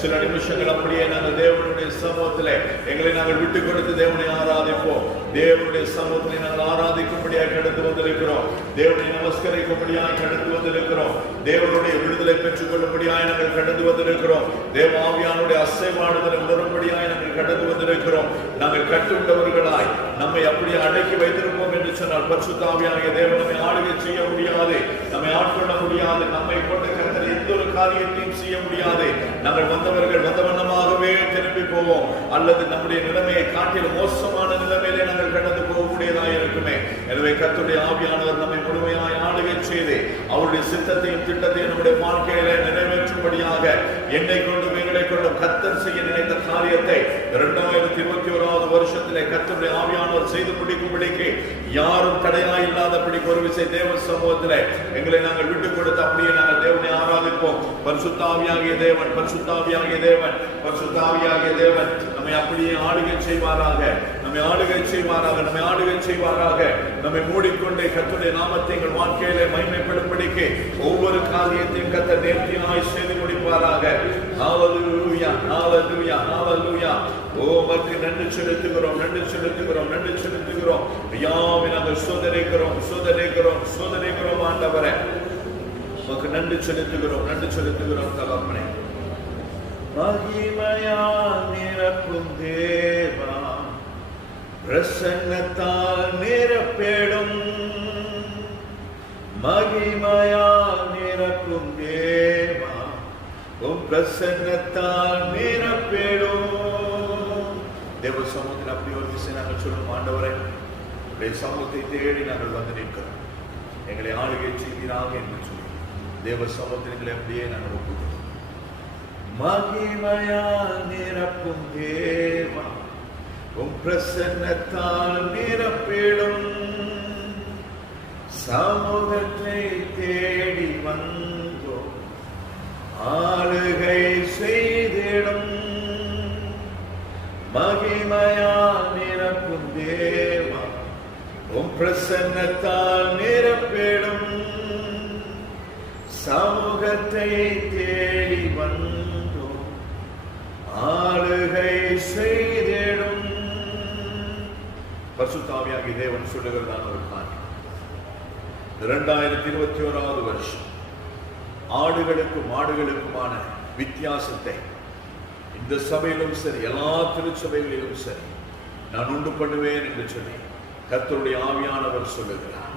சில நிமிஷங்கள் அப்படியே நாங்கள் தேவனுடைய சமூகத்திலே எங்களை நாங்கள் விட்டுக் கொடுத்து தேவனை ஆராதிப்போம். தேவனுடைய சமூகத்திலே நாங்கள் ஆராதிக்கும்படியாக கடந்து வந்திருக்கிறோம். தேவனை நமஸ்கரிக்கும்படியாக கடந்து வந்திருக்கிறோம். தேவனுடைய விடுதலை பெற்றுக் கொள்ளும்படியாக நாங்கள் கடந்து வந்திருக்கிறோம். தேவ ஆவியானுடைய அசைவாடுதலை உணரும்படியாக நாங்கள் கடந்து வந்திருக்கிறோம். நாங்கள் கட்டுண்டவர்களாய் நம்மை அப்படியே அடக்கி வைத்திருப்போம் என்று சொன்னால் பரிசுத்த ஆவியாகிய தேவன் நம்மை ஆளுகை செய்ய முடியாது, நம்மை ஆட்கொள்ள முடியாது, நம்மை கொண்டு கர்த்தர் எந்த ஒரு காரியத்தையும் செய்ய முடியாது. நாங்கள் வந்தவர்கள் வந்த வண்ணமாகவே திரும்பி போவோம், அல்லது நம்முடைய நிலைமையை காட்டிலும் மோசமான நிலைமையிலே நாங்கள் கடந்து போகக்கூடியதாக இருக்குமே. எனவே கர்த்தருடைய ஆவியானவர் நம்மை முழுமையாய் ஆளுகை செய்து அவருடைய சித்தத்தையும் திட்டத்தையும் நம்முடைய வாழ்க்கையில நிறைவேற்றும்படியாக என்னை கொண்டும் எங்களை கொண்டும் கர்த்தர் செய்ய நினைத்த காரியத்தை 2021 வருஷத்திலே கர்த்தருடைய ஆவியானவர் செய்து முடிக்கும்படிக்கு யாரும் தடையா இல்லாதபடிக்கு ஒரு விசை தேவ சமூகத்திலே எங்களை நாங்கள் விட்டுக் கொடுத்து அப்படியே நாங்கள் தேவனை ஆராதிப்போம். பரிசுத்த ஆவியாகிய தேவன், பரிசுத்த ஆவியாகிய தேவன், பரிசுத்த ஆவியாகிய தேவன் நம்மை அப்படியே ஆளுகை செய்வாராக, நம்மை ஆளுகை செய்வாராக, நம்மை ஆளுகை செய்வாராக. நம்மை மூடிக்கொண்டே கர்த்தருடைய நாமத்தை எங்கள் வாழ்க்கையிலே மகிமைப்படும்படிக்கு ஒவ்வொரு காரியத்தையும் கர்த்தர் நேர்த்தியாய் செய்து முடிப்பாராக. ஹல்லேலூயா, ஹல்லேலூயா, ஹல்லேலூயா. உமக்கு நன்றி செலுத்துகிறோம், நன்றி செலுத்துகிறோம், நன்றி செலுத்துகிறோம். யாவை நாங்கள் சோதனைக்கிறோம், சோதனைக்கிறோம், சோதனைக்கிறோம் ஆண்டவரே. உமக்கு நன்றி செலுத்துகிறோம், நன்றி செலுத்துகிறோம் தகப்பனே. மகிமையால் நிரப்பும் தேவா, பிரசன்னத்தால் நிரப்பேடும். மகிமையால் நிரப்பும் தேவா, உம் பிரசன்னத்தால் நிரப்பேடும். தேவ சமூகத்தில் அப்படி ஒரு விஷயம் நாங்கள் சொல்லும் ஆண்டவரை, உடைய சமூகத்தை தேடி நாங்கள் வந்து நிற்கிறோம், எங்களை ஆளுகை செய்கிறாங்க என்று சொல்லி தேவ சமூகத்தில் எங்களை அப்படியே நாங்கள் ஒப்புக்கிறோம். மகிமையால் நிரப்பும் தேவா, உம் பிரசன்னத்தால் நிரப்பிடும். சமூகத்தை தேடி வந்தோம், ஆளுகை செய்திடும். மகிமையால் நிரப்பும் தேவா, உம் பிரசன்னத்தால் நிரப்பிடும். சமூகத்தை தேடி வந்தோம், ஆளுகை செய்திடும். பரிசுத்த ஆவியாகிய தேவன் சொல்லுகிறதான ஒரு காரியம், 2021 வருஷம் ஆடுகளுக்கும் மாடுகளுக்குமான வித்தியாசத்தை இந்த சபையிலும் சரி, எல்லா திருச்சபைகளிலும் சரி நான் உண்டு பண்ணுவேன் என்று சொல்லி கர்த்தருடைய ஆவியானவர் சொல்லுகிறார்.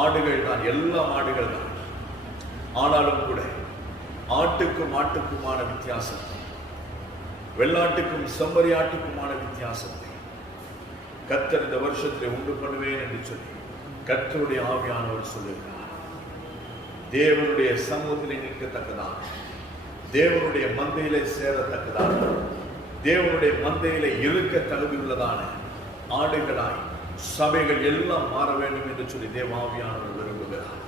ஆடுகள் தான், எல்லா ஆடுகள் தான். ஆனாலும் கூட ஆட்டுக்கும் மாட்டுக்குமான வித்தியாசத்தை, வெள்ளாட்டுக்கும் செம்மறி ஆட்டுக்குமான வித்தியாசத்தை கர்த்தர் இந்த வருஷத்திலே உண்டு பண்ணுவேன் என்று சொல்லி கர்த்தருடைய ஆவியானவர் சொல்லுகிறார். தேவனுடைய சமூகத்திலே நிற்கத்தக்கதாக, தேவனுடைய மந்தையிலே சேரத்தக்கதாக, தேவனுடைய மந்தையிலே இருக்க தகுதியுள்ளதான ஆடுகளாய் சபைகள் எல்லாம் மாற வேண்டும் என்று சொல்லி தேவாவியானவர் விரும்புகிறார்.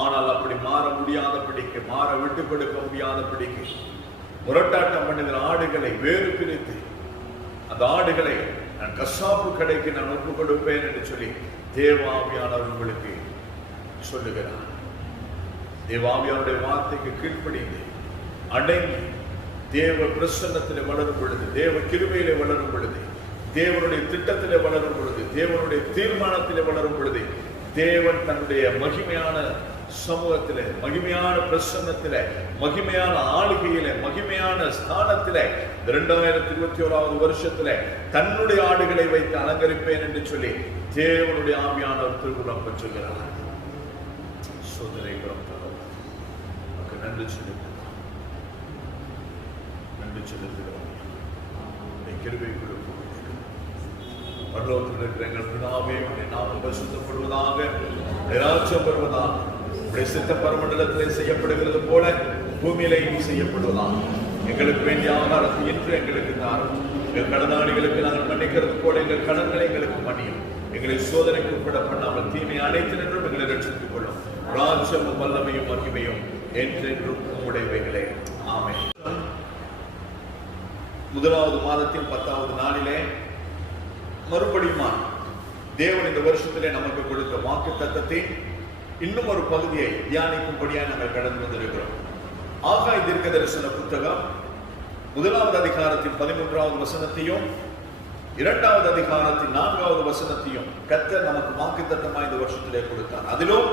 ஆனால் அப்படி மாற முடியாதபடிக்கு, மாற விட்டுக் கொடுக்க முடியாதபடிக்கு முரட்டாட்டம் பண்ணுகிற ஆடுகளை வேறு பிரித்து அந்த ஆடுகளை நான் கசாப்பு கடைக்கு நான் ஒப்புக் கொடுப்பேன் என்று சொல்லி தேவாவியானவர் உங்களுக்கு சொல்லுகிறார். தேவாவியானுடைய வார்த்தைக்கு கீழ்ப்படிந்து அடங்கி தேவ பிரசன்னத்திலே வளரும் பொழுது, தேவ கிருபையிலே வளரும் பொழுது, தேவனுடைய திட்டத்திலே வளரும் பொழுது, தேவனுடைய தீர்மானத்திலே வளரும் பொழுது, தேவன் தன்னுடைய மகிமையான சமூகத்திலே, மகிமையான பிரசன்னத்திலே, மகிமையான ஆளுகையிலே, மகிமையான ஸ்தானத்திலே 2021 வருஷத்திலே தன்னுடைய ஆடுகளை வைத்து அலங்கரிப்பேன் என்று சொல்லி தேவனுடைய ஆவியானவர் திருவுளம் பெற்றுகிறார். சோதனைகளும் நன்றி செலுத்துகிறோம், நன்றி செலுத்துகிறோம். கிருபை கொடுக்கும் பரலோகத்தில் இருக்கிற எங்கள் பிதாவே, நாமம் பரிசுத்தப்படுவதாக, ராஜ்யம் வருவதாக, உடைய சித்த பரமண்டலத்திலே செய்யப்படுகிறது போல பூமியிலேயும் செய்யப்படுவதாக. எங்களுக்கு வேண்டிய ஆகாரத்தை இன்று எங்களுக்கு தாரும். எங்கள் கடனாளிகளுக்கு நாங்கள் மன்னிக்கிறது போல எங்கள் கடன்களை எங்களுக்கு மன்னியும். எங்களை சோதனைக்கு உட்பட பண்ணாமல் தீமை அனைத்து நின்றும் எங்களை ரட்சித்துக் கொள்ளும். ராஜ்யமும் வல்லமையும் மகிமையும் என்றென்றும் உம்முடையவைகளே. ஆமென். முதலாவது மாதத்தின் 10வது நாளிலே மறுபடியும் தேவன் இந்த வருஷத்திலே நமக்கு கொடுத்த வாக்கு தத்தத்தை இன்னும் ஒரு பகுதியை தியானிக்கும்படியாக நாங்கள் கடந்து வந்திருக்கிறோம். ஆகாய் தீர்க்கதரிசன புத்தகம் 1வது அதிகாரத்தின் 13வது வசனத்தையும் 2வது அதிகாரத்தின் 4வது வசனத்தையும் கர்த்தர் நமக்கு வாக்குத்தத்தமாய் இந்த வருஷத்திலே கொடுத்தார். அதிலும்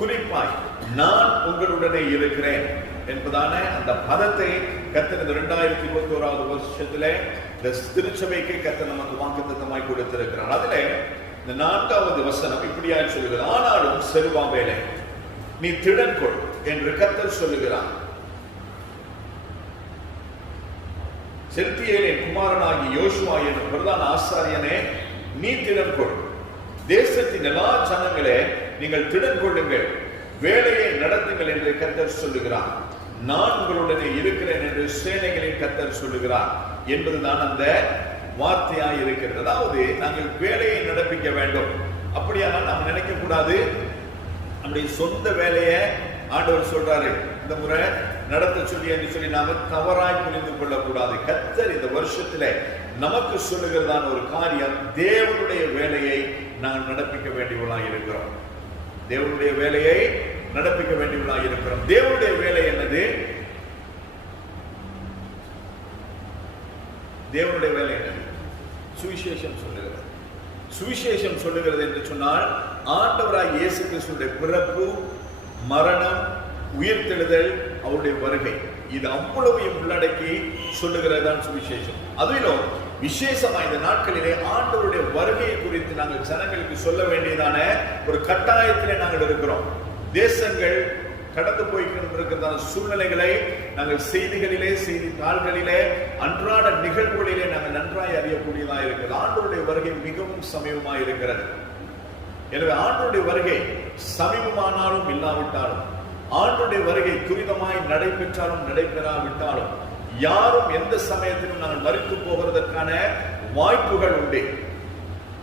குறிப்பாய் நான் உங்களுடனே இருக்கிறேன் என்பதான அந்த பதத்தை கர்த்தர் இந்த 2021வது வருஷத்திலே இந்த திருச்சபைக்கு கர்த்தர் நமக்கு வாக்குத்தத்தமாய் கொடுத்திருக்கிறார். அதிலே இந்த 4வது வசனம் இப்படியாய் சொல்லுகிறது, ஆனாலும் செருபாபேலே நீ திடன் கொள் என்று கர்த்தர் சொல்லுகிறார். செல்தியேலின் குமாரனாகி யோசுவா என்னும் பிரதான ஆசாரியனே நீ திடன் கொள். தேசத்தின் எல்லா ஜனங்களே நீங்கள் திடன் கொள்ளுங்கள், வேலையை நடத்துங்கள் என்று கர்த்தர் சொல்லுகிறார். நான் உங்களுடனே இருக்கிறேன் என்று சேனைகளின் கர்த்தர் சொல்லுகிறார் என்பதுதான் அந்த வார்த்தையாய் இருக்கிறது. அதாவது நாங்கள் வேலையை நடப்பிக்க வேண்டும். அப்படியானால் நாம் நினைக்க கூடாது நம்முடைய சொந்த வேலையை ஆண்டவர் சொல்றாரு இந்த முறை நடத்த சொல்லி என்று சொல்லி நாம தவறாய் புரிந்து கொள்ளக்கூடாது. கர்த்தர் இந்த வருஷத்திலே நமக்கு சொல்லுகிறதான ஒரு காரியம், தேவனுடைய வேலையை நாங்கள் நடப்பிக்க வேண்டியவர்களாக இருக்கிறோம். தேவனுடைய வேலையை நடப்பிக்க வேண்டியவர்களாக இருக்கிறோம். தேவனுடைய வேலை என்னது? தேவனுடைய வேலை என்னது? சுவிசேஷம் சொல்லுகிறது. சுவிசேஷம் சொல்லுகிறது என்று சொன்னால் ஆண்டவராய் இயேசு கிறிஸ்துவின் பிறப்பு, மரணம், உயிர்த்தெழுதல், அவருடைய வருகை, இது அவ்வளவையும் உள்ளடக்கி சொல்லுகிறதான் சுவிசேஷம். அதிலும் விசேஷமா இந்த நாட்களிலே ஆண்டவருடைய வருகையை குறித்து நாங்கள் ஜனங்களுக்கு சொல்ல வேண்டியதான ஒரு கட்டாயத்திலே நாங்கள் இருக்கிறோம். தேசங்கள் கடந்து போய்கின்றதான சூழ்நிலைகளை நாங்கள் செய்திகளிலே, செய்தித்தாள்களிலே, அன்றாட நிகழ்வுகளிலே நாங்கள் நன்றாய் அறியக்கூடியதாக இருக்கிறது. ஆண்டவருடைய வருகை மிகவும் சமீபமாக இருக்கிறது. எனவே ஆண்டவருடைய வருகை சமீபமானாலும் இல்லாவிட்டாலும், ஆண்டவருடைய வருகை துரிதமாய் நடைபெற்றாலும் நடைபெறாவிட்டாலும், யாரும் எந்த சமயத்திலும் நாங்கள் மரித்து போகிறதற்கான வாய்ப்புகள் உண்டு.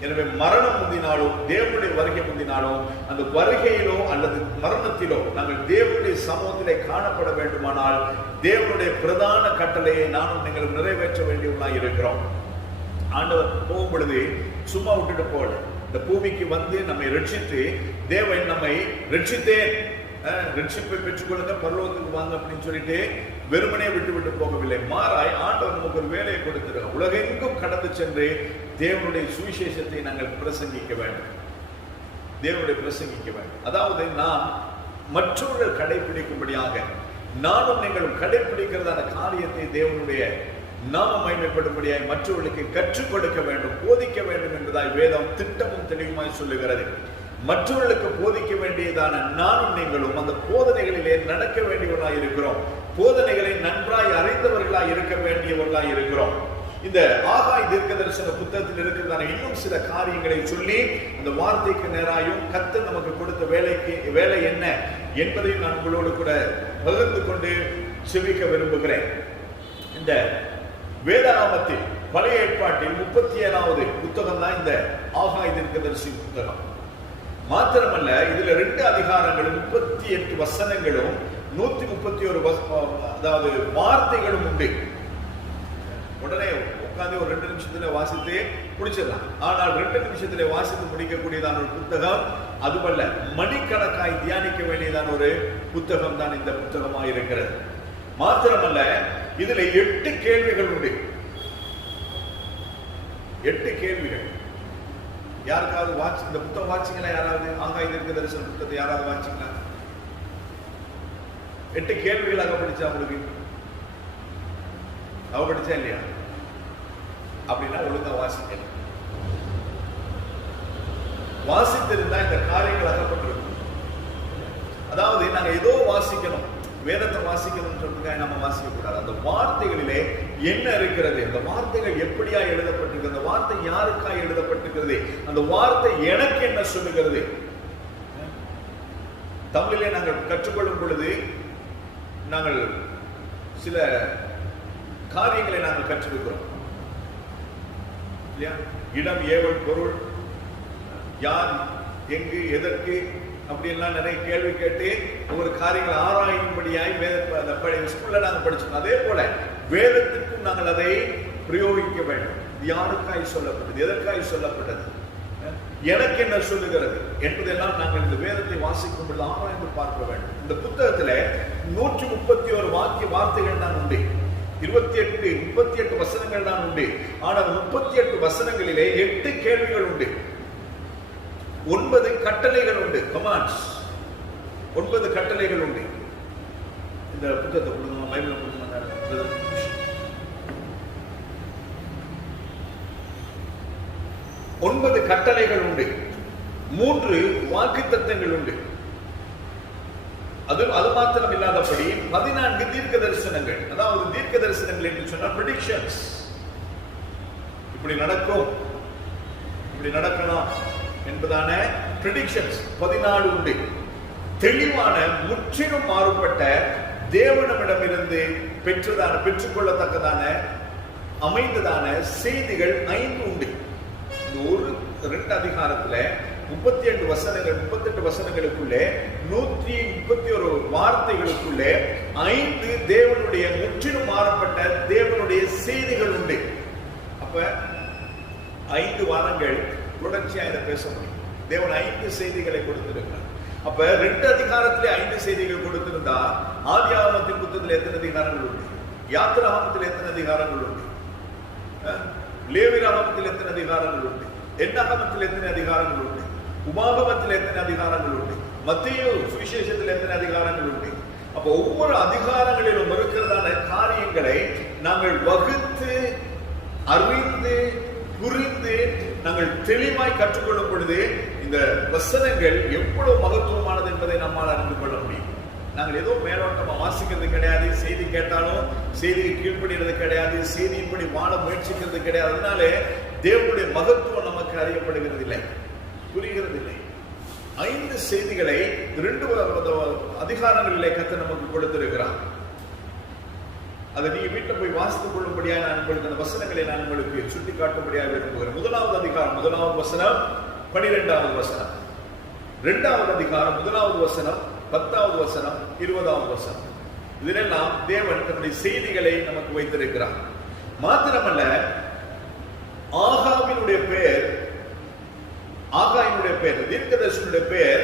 எனவே மரணம் முந்தினாலும் தேவனுடைய வருகை முந்தினாலும் அந்த வருகையிலோ அல்லது மரணத்திலோ நாங்கள் தேவனுடைய சமூகத்திலே காணப்பட வேண்டுமானால் தேவனுடைய பிரதான கட்டளையை நானும் நீங்கள் நிறைவேற்ற வேண்டியவர்களாக இருக்கிறோம். ஆண்டவர் போகும் பொழுது சும்மா விட்டுட்டு போல, இந்த பூமிக்கு வந்து நம்மை ரட்சித்து, தேவன் நம்மை ரட்சித்தேன், ரட்சிப்பை பெற்றுக்கொள்ளுங்க, பரலோகத்துக்கு வாங்க அப்படின்னு சொல்லிட்டு வெறுமனே விட்டு போகவில்லை. மாறாய் ஆண்டவர் நமக்கு ஒரு வேலையை கொடுத்திருக்கிறார். உலகெங்கும் கடந்து சென்று தேவனுடைய சுவிசேஷத்தை நாங்கள் பிரசங்கிக்க வேண்டும். தேவனுடைய பிரசங்கிக்க வேண்டும். அதாவது நாம் மற்றவர்கள் கடைபிடிக்கும்படியாக நானும் நீங்களும் கடைபிடிக்கிறதான காரியத்தை தேவனுடைய நாம மகிமைப்படும்படியாய் மற்றவர்களுக்கு கற்றுக் கொடுக்க வேண்டும், போதிக்க வேண்டும் என்பதாய் வேதம் திட்டமும் தெளிவுமாய் சொல்லுகிறது. மற்றவர்களுக்கு போதிக்க வேண்டியதான நானும் நீங்களும் அந்த போதனைகளிலே நடக்க வேண்டியவர்களாய் இருக்கிறோம். போதனைகளை நன்றாய் அறிந்தவர்களாய் இருக்க வேண்டியவர்களாய் இருக்கிறோம். இந்த ஆகாய் தீர்க்கதரிசன புத்தகத்தில் இருக்கிறதான இன்னும் சில காரியங்களை சொல்லி அந்த வார்த்தைக்கு நேராயும் கர்த்தர் நமக்கு கொடுத்த வேலை என்ன என்பதையும் நான் உங்களோடு கூட பகிர்ந்து கொண்டு செவிக்க விரும்புகிறேன். இந்த வேதாகமத்தில் பழைய ஏற்பாட்டில் 37வது புத்தகம் தான் இந்த ஆகாய் தீர்க்கதரிசி புத்தகம். மாத்திரமல்ல, இதுல 2 அதிகாரங்களும் 38 வசனங்களும் 131 அதாவது வார்த்தைகளும் உண்டு. உடனே உட்காந்து ஒரு 2 நிமிஷத்துல வாசித்து முடிச்சிடலாம். ஆனால் 2 நிமிஷத்துல வாசித்து முடிக்கக்கூடியதான ஒரு புத்தகம் அதுவல்ல, மணிக்கணக்காய் தியானிக்க வேண்டியதான ஒரு புத்தகம் தான் இந்த புத்தகமாக இருக்கிறது. மாத்திரமல்ல, இதுல 8 கேள்விகள் உண்டு. 8 கேள்விகள். யாருக்காவது இந்த புத்தகம் வாசிங்களா? யாராவது ஆகாய் தீர்க்கதரிசன புத்தகத்தை யாராவது வாசிங்களா? 8 கேள்விகளாக படிச்சா உங்களுக்கு அவ படிச்சா இல்லையா? அப்படின்னா ஒழுங்கா வாசிக்க. வாசித்திருந்தா இந்த காரியங்கள் அகப்பட்டிருக்கும். அதாவது நாங்க ஏதோ வாசிக்கணும், வேதத்தை வாசிக்கணும்ன்றதுக்காக நம்ம வாசிக்க கூடாது. அந்த வார்த்தைகளிலே என்ன இருக்கிறது, அந்த வார்த்தைகள் எப்படியா எழுதப்பட்டிருக்கிறது, அந்த வார்த்தை யாருக்காக எழுதப்பட்டிருக்கிறது, அந்த வார்த்தை எனக்கு என்ன சொல்லுகிறது. தமிழிலே நாங்கள் கற்றுக்கொள்ளும் பொழுது நாங்கள் சில காரியங்களை நாங்கள் கற்றிருக்கிறோம் இல்லையா? இடம், ஏவல், பொருள், யார், எங்கு, எதற்கு, அப்படி எல்லாம் நிறைய கேள்வி கேட்டு ஒவ்வொரு காரியங்களை ஆராயும்படியாய் ஸ்கூல்ல நாங்கள் படிச்சோம். அதே போல வேதத்திற்கும் நாங்கள் அதை பிரயோகிக்க வேண்டும். யாருக்காய் சொல்லப்பட்டது, எதற்காய் சொல்லப்பட்டது, எனக்கு என்ன சொல்லுகிறது என்பதெல்லாம் நாங்கள் இந்த வேதத்தை வாசிக்கும் பொழுது ஆராய்ந்து பார்க்க வேண்டும். இந்த புத்தகத்துல 131 வார்த்தைகள் தான் உண்டு, 38 வசனங்கள் தான் உண்டு. ஆனால் 38 வசனங்களிலே 8 கேள்விகள் உண்டு, 9 கட்டளைகள் உண்டு, கமாண்ட்ஸ், 9 கட்டளைகள் உண்டு. இந்த புத்தகத்தை கொடுங்க, பைபிளை கொடுங்க. 9 கட்டளைகள் உண்டு, 3 வாக்குத்தத்தங்கள் உண்டு. அது மாத்திரம் இல்லாதபடி 14 தீர்க்க தரிசனங்கள். அதாவது தீர்க்க தரிசனங்கள் என்று சொன்னால் பிரெடிக்ஷன்ஸ், இப்படி நடக்கும், இப்படி நடக்கலாம் என்பதான பிரெடிக்ஷன்ஸ் 14 உண்டு. தெளிவான முற்றிலும் மாறுபட்ட தேவனிடமிருந்து பெற்றுக்கொள்ளத்தக்கதான அமைந்ததான செய்திகள் 5 உண்டு. இந்த ஒரு 2 அதிகாரத்துல 38 வசனங்களுக்குள்ளே 131 வார்த்தைகளுக்குள்ளே 5 தேவனுடைய முற்றிலும் மாறப்பட்ட தேவனுடைய செய்திகள் உண்டு. அப்ப 5 வாரங்கள் தொடர்ச்சியா இதை பேச முடியும். தேவன் 5 செய்திகளை கொடுத்திருக்கிறார். அப்ப 2 அதிகாரத்திலே 5 செய்திகள் கொடுத்திருந்தா ஆதியாகமத்தின் புத்தகத்தில் எத்தனை அதிகாரங்கள் உண்டு? யாத்திராகமத்தில் எத்தனை அதிகாரங்கள் உண்டு? லேவியராகமத்தில் எத்தனை அதிகாரங்கள் உண்டு? என்னாகமத்தில் எத்தனை அதிகாரங்கள் உண்டு? உபாகமத்தில் எத்தனை அதிகாரங்கள் உண்டு? மத்தேயு சுவிசேஷத்தில் எத்தனை அதிகாரங்கள் உண்டு? அப்ப ஒவ்வொரு அதிகாரங்களிலும் இருக்கிறதான காரியங்களை நாங்கள் வகுத்து அறிந்து புரிந்து நாங்கள் தெளிவாய் கற்றுக்கொள்ளும் பொழுது இந்த வசனங்கள் எவ்வளவு மகத்துவமானது என்பதை நம்மால் அறிந்து கொள்ள முடியும். நாங்கள் ஏதோ மேலோட்டமா வாசிக்கிறது கிடையாது, செய்தி கேட்டாலும் செய்திக்கு கீழ்ப்படுகிறது கிடையாது, செய்தியின்படி வாழ முயற்சிக்கிறது கிடையாது. அதனாலே தேவனுடைய மகத்துவம் நமக்கு அறியப்படுகிறது இல்லை, புரிகிறது இல்லை. 5 செய்திகளை 2 அதிகாரங்களிலே கர்த்தர் நமக்கு கொடுத்திருக்கிறார். அதை நீங்க வீட்டில் போய் வாசித்துக் கொள்ளும்படியாக நான் உங்களுக்கு அந்த வசனங்களை நான் உங்களுக்கு சுட்டி காட்டும்படியாக விரும்புகிறேன். 1வது அதிகாரம் 1வது வசனம் 12வது வசனம், 2வது அதிகாரம் 1வது வசனம் 10வது வசனம் 20வது வசனம். இதெல்லாம் தேவன் தன்னுடைய செய்திகளை நமக்கு வைத்திருக்கிறார். மாத்திரமல்ல, ஆகாயினுடைய பெயர் தீர்க்கதரிசனுடைய பெயர்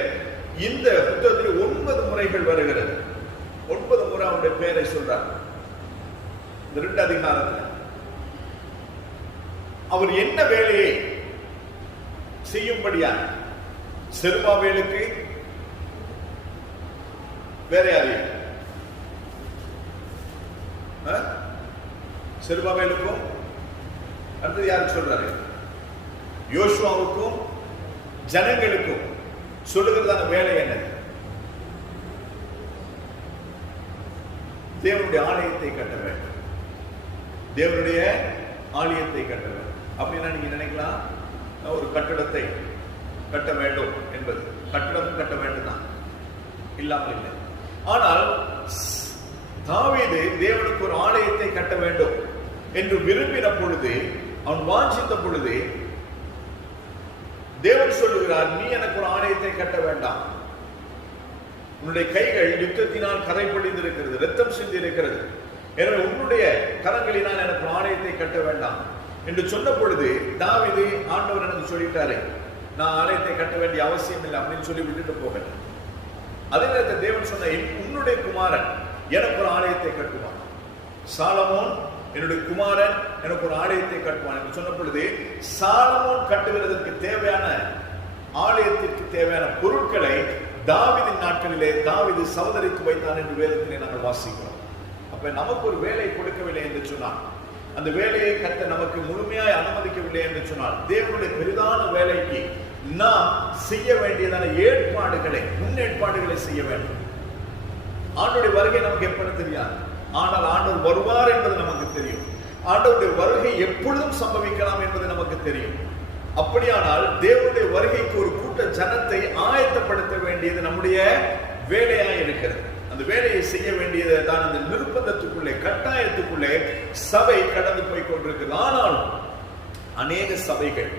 இந்த புத்தகத்தில் 9 முறைகள் வருகிறது. 9 முறை அவனுடைய பெயரை சொல்றார். இந்த 2 அதிகாரத்தில் அவர் என்ன வேலையை செய்யும்படியா செருபாபேலுக்கு வேற யாரு? செருபாபேலுக்கும் அடுத்தது யாருக்கு சொல்றாரு? யோசுவாவுக்கும் ஜனங்களுக்கும் சொல்லுகிறதான வேலை என்னது? தேவனுடைய ஆலயத்தை கட்ட வேண்டும், தேவனுடைய ஆலயத்தை கட்ட வேண்டும். அப்படின்னா நீங்க நினைக்கலாம் ஒரு கட்டடத்தை கட்ட வேண்டும் என்பது, கட்டடம் கட்ட வேண்டும் தான், இல்லாமல் இல்லை. ஆனால் தாவீது தேவனுக்கு ஒரு ஆலயத்தை கட்ட வேண்டும் என்று விரும்பின பொழுது, அவன் வாஞ்சித்த பொழுது தேவன் சொல்லுகிறார், நீ எனக்கு ஒரு ஆலயத்தை கட்ட வேண்டாம், உன்னுடைய கைகள் யுத்தத்தினால் கரைப்படிந்திருக்கிறது, ரத்தம் சிந்தி இருக்கிறது, எனவே உன்னுடைய கரங்களினால் எனக்கு ஒரு ஆலயத்தை கட்ட வேண்டாம் என்று சொன்ன பொழுது தாவீது, ஆண்டவர் எனக்கு சொல்லிட்டாரு, நான் ஆலயத்தை கட்ட வேண்டிய அவசியம் இல்லை அப்படின்னு சொல்லி விட்டுட்டு போகல. அதே நேரத்தில் தேவன் சொன்ன, உன்னுடைய குமாரன் எனக்கு ஒரு ஆலயத்தை கட்டுவான், சாலமோன் என்னுடைய குமாரன் எனக்கு ஒரு ஆலயத்தை கட்டுவான் என்று சொன்ன பொழுது, சாலமோன் கட்டுவதற்கு தேவையான ஆலயத்திற்கு தேவையான பொருட்களை தாவீதின் நாட்களிலே தாவீது சவதரித்து வைத்தான் என்று வேதத்திலே நாங்கள் வாசிக்கிறோம். அப்ப நமக்கு ஒரு வேலை கொடுக்கவில்லை என்று சொன்னார், அந்த வேலையை கர்த்தர் நமக்கு முழுமையாய் அனுமதிக்கவில்லை என்று சொன்னால், தேவனுடைய பெரிதான வேலைக்கு நாம் செய்ய வேண்டியதான முன்னேற்பாடுகளை செய்ய வேண்டும். ஆண்டவருடைய வருகை நமக்கு எப்பன்னு தெரியாது, ஆனால் ஆண்டவர் வருவார் என்பது நமக்கு தெரியும். ஆண்டவருடைய வருகை எப்பொழுதும் சம்பவிக்கலாம் என்பது நமக்கு தெரியும். அப்படியானால் தேவனுடைய வருகைக்கு ஒரு கூட்ட ஜனத்தை ஆயத்தப்படுத்த வேண்டியது நம்முடைய வேலையாக இருக்கிறது. அந்த வேலையை செய்ய வேண்டியது தான் அந்த நிர்பந்தத்துக்குள்ளே, கட்டாயத்துக்குள்ளே சபை கடந்து போய் கொண்டிருக்கிறது. ஆனாலும் அநேக சபைகள்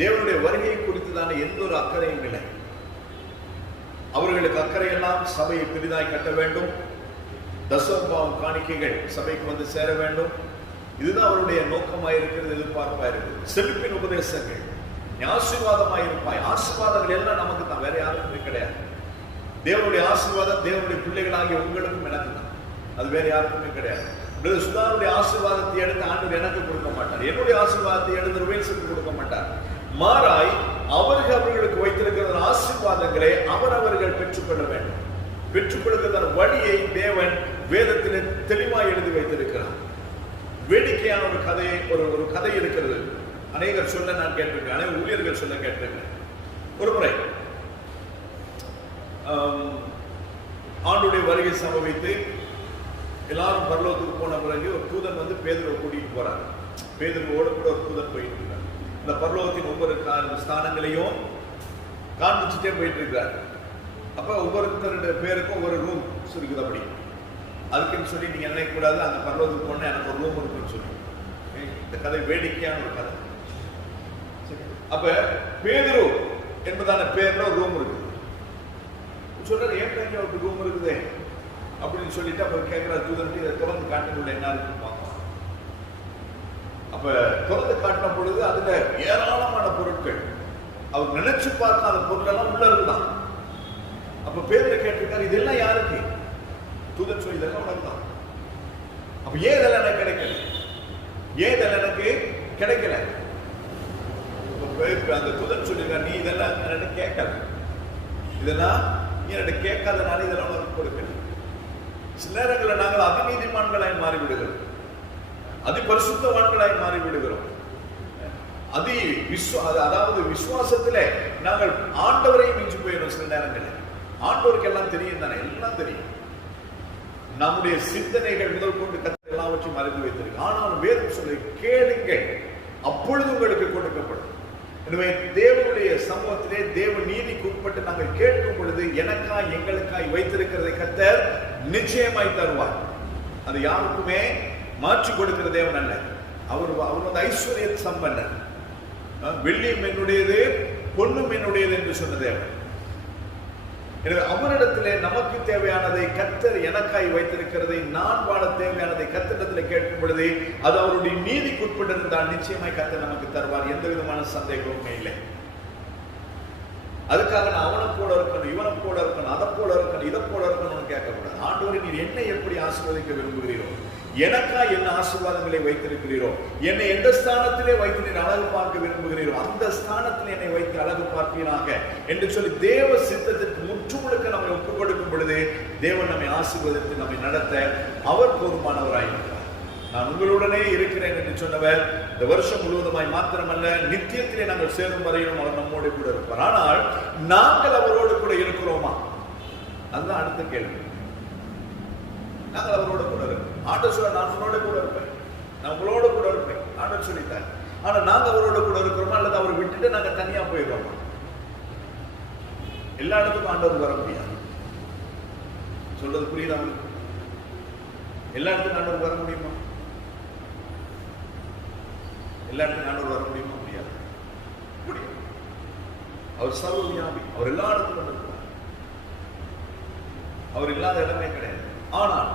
தேவனுடைய வருகை குறித்துதான எந்த ஒரு அக்கறையும் இல்லை. அவர்களுக்கு அக்கறையெல்லாம் சபையை பெரிதாய் கட்ட வேண்டும், தசமபாவம் காணிக்கைகள் சபைக்கு வந்து சேர வேண்டும், இதுதான் அவருடைய நோக்கமாக இருக்கிறது, எதிர்பார்ப்பா இருக்கிறது. செழிப்பின் உபதேசங்கள் நீ ஆசீர்வாதமாய் இருப்பாய். ஆசீர்வாதங்கள் எல்லாம் நமக்கு தான், வேற யாருக்குமே கிடையாது. தேவனுடைய ஆசீர்வாதம் தேவனுடைய பிள்ளைகளாகிய உங்களுக்கும் எனக்கு தான், அது வேற யாருக்குமே கிடையாது. சுதாருடைய ஆசீர்வாதத்தை எடுத்து ஆண்டவர் எனக்கு கொடுக்க மாட்டார், என்னுடைய ஆசீர்வாதத்தை எடுத்து ருபேலுக்கு கொடுக்க மாட்டார். மாறாய் அவர்களுக்கு வைத்திருக்கிற ஆசீர்வாதங்களை அவர்கள் பெற்றுக்கொள்ள வேண்டும். பெற்றுக்கொள்கிற வழியை தேவன் வேதத்திலே தெளிவாக எழுதி வைத்திருக்கிறார். வேடிக்கையான ஒரு கதை இருக்கிறது. அநேகர் சொல்ல நான் கேட்டிருக்கேன், அநேக ஊழியர்கள் சொல்ல கேட்டிருக்கேன். ஒரு முறை ஆண்டுடைய வருகை சம்பவித்து எல்லாரும் பரலோகத்துக்கு போன பிறகு ஒரு தூதன் வந்து பேதுருவை கூட்டிட்டு போறாங்க. பேதுருவோடு கூட ஒரு தூதன் போயிட்டு இருக்காரு. இந்த பரலோகத்தின் ஒவ்வொரு ஸ்தானங்களையும் காண்பிச்சுட்டே போயிட்டு இருக்கிறார். அப்ப ஒவ்வொருத்தருடைய பேருக்கும் ஒவ்வொரு ரூம் இருக்குது. அப்படி அதுக்குன்னு சொல்லி நீங்க நினைக்கக்கூடாது, அந்த பரலோகத்துக்கு போன எனக்கு ஒரு ரூம் இருக்குன்னு சொல்லி. இந்த கதை வேடிக்கையான ஒரு கதை. அப்ப பேதுரு என்பதான பேர்ல ஒரு ரூம் இருக்குது. சொல்றாரு, ஏன் ஒரு ரூம் இருக்குது அப்படின்னு சொல்லிட்டு அப்ப கேட்கிறார் தூதன், இதை திறந்து காட்டுக்குள்ள என்ன இருக்குன்னு பார்க்கலாம். அப்ப திறந்து காட்டின பொழுது அதுல ஏராளமான பொருட்கள், அவர் நினைச்சு பார்க்காத பொருள் எல்லாம் உள்ள இருக்குதான். அப்ப பேதுரு கேட்டிருக்காரு, இதெல்லாம் யாருக்கு? தூதன் சொல்லி, இதெல்லாம் உனக்கு தான். அப்ப ஏன் இதெல்லாம் எனக்கு கிடைக்கல? ஏன் இதெல்லாம் எனக்கு கிடைக்கல? அந்த தூதன் சொல்லிருக்காரு, நீ இதெல்லாம் என்கிட்ட கேட்கல, இதெல்லாம் நீ என்கிட்ட கேட்காதனால இதெல்லாம் உனக்கு கொடுக்கல. சில நேரங்களில் நாங்கள் அதிநீதிமான்களாய் மாறிவிடுகிறோம், அதி பரிசுத்தவான்களாய் மாறிவிடுகிறோம். அதாவது விசுவாசத்திலே நாங்கள் ஆண்டவரை மிஞ்சி போயிடும். சில நேரங்களில் ஆண்டவருக்கு எல்லாம் தெரியும் தானே, எல்லாம் தெரியும். நம்முடைய சிந்தனைகள் முதல் கொண்டு கர்த்தர் எல்லாவற்றையும் மறைத்து வைத்திருக்கு. ஆனால் வேதம் சொல்லி, கேளுங்கள் அப்பொழுது உங்களுக்கு கொடுக்கப்படும். எனவே தேவனுடைய சமூகத்திலே தேவ நீதிக்கு உட்பட்டு நாங்கள் கேட்கும் பொழுது எனக்காய் எங்களுக்காய் வைத்திருக்கிறதை கர்த்தர் நிச்சயமாய் தருவார். அது யாருக்குமே மாற்றி கொடுக்கிற தேவன் அல்ல. அவர் வந்து ஐஸ்வர்ய சம்பன்னர். வெள்ளியும் என்னுடையது பொன்னும் என்னுடையது என்று சொன்ன தேவன். எனவே அவரிடத்திலே நமக்கு தேவையானதை கர்த்தர் எனக்காய் வைத்திருக்கிறதை, நான் வாழ தேவையானதை கர்த்தரிடத்திலே கேட்கும் பொழுது அது அவருடைய நீதிக்கு உட்பட்டிருந்தால் நிச்சயமாய் கர்த்தர் நமக்கு தருவார். எந்த விதமான சந்தேகமுமே இல்லை. அதுக்காக நான் அவனை போல இருக்கணும், இவனை போல இருக்கணும், அதை போல இருக்கணும், இதை போல இருக்கணும்னு கேட்கக்கூடாது. ஆண்டவரே, நீர் என்னை எப்படி ஆசீர்வதிக்க விரும்புகிறீரோ, எனக்கா என்ன ஆசீர்வாதங்களை வைத்திருக்கிறீரோ, என்னை எந்த ஸ்தானத்திலே வைத்து நீர் அழகு பார்க்க விரும்புகிறீரோ அந்த ஸ்தானத்தில் என்னை வைத்து அழகு பார்ப்பீனாக என்று சொல்லி தேவ சித்தத்திற்கு முற்றுமுழுக்க நம்மை ஒப்புக் கொடுக்கும் பொழுது தேவன் நம்மை ஆசீர்வதித்து நம்மை நடத்த அவர் போதுமானவராயிருக்கிறார். நான் உங்களுடனே இருக்கிறேன் என்று சொன்னவர் இந்த வருஷம் முழுவதுமாய் மாத்திரமல்ல, நித்தியத்திலே நாங்கள் சேரும் வரையிலும் அவர் நம்மோடு கூட இருப்பார். ஆனால் நாங்கள் அவரோடு கூட இருக்கிறோமா? அதுதான் அடுத்த கேள்வி. நாங்கள் அவரோட கூட இருக்கோம். ஆண்டவர் சொல்ல, நான் உங்களோட கூட இருப்பேன், நான் உங்களோட கூட இருப்பேன் ஆண்டவர் சொல்லிட்டார். ஆனா நாங்க அவரோட கூட இருக்கிறோமா அல்லது அவரை விட்டுட்டு நாங்க தனியா போயிடுறோமா? எல்லா இடத்துக்கும் ஆண்டவர் வர முடியாது. சொல்றது புரியுதா? எல்லா இடத்துக்கும் ஆண்டவர் வர முடியுமா? எல்லா இடத்துக்கும் ஆண்டவர் வர முடியுமா? முடியாது. முடியும். அவர் சர்வவியாபி, அவர் எல்லா இடத்துக்கும் இருக்கிறார். அவர் இல்லாத இடமே கிடையாது. ஆனால்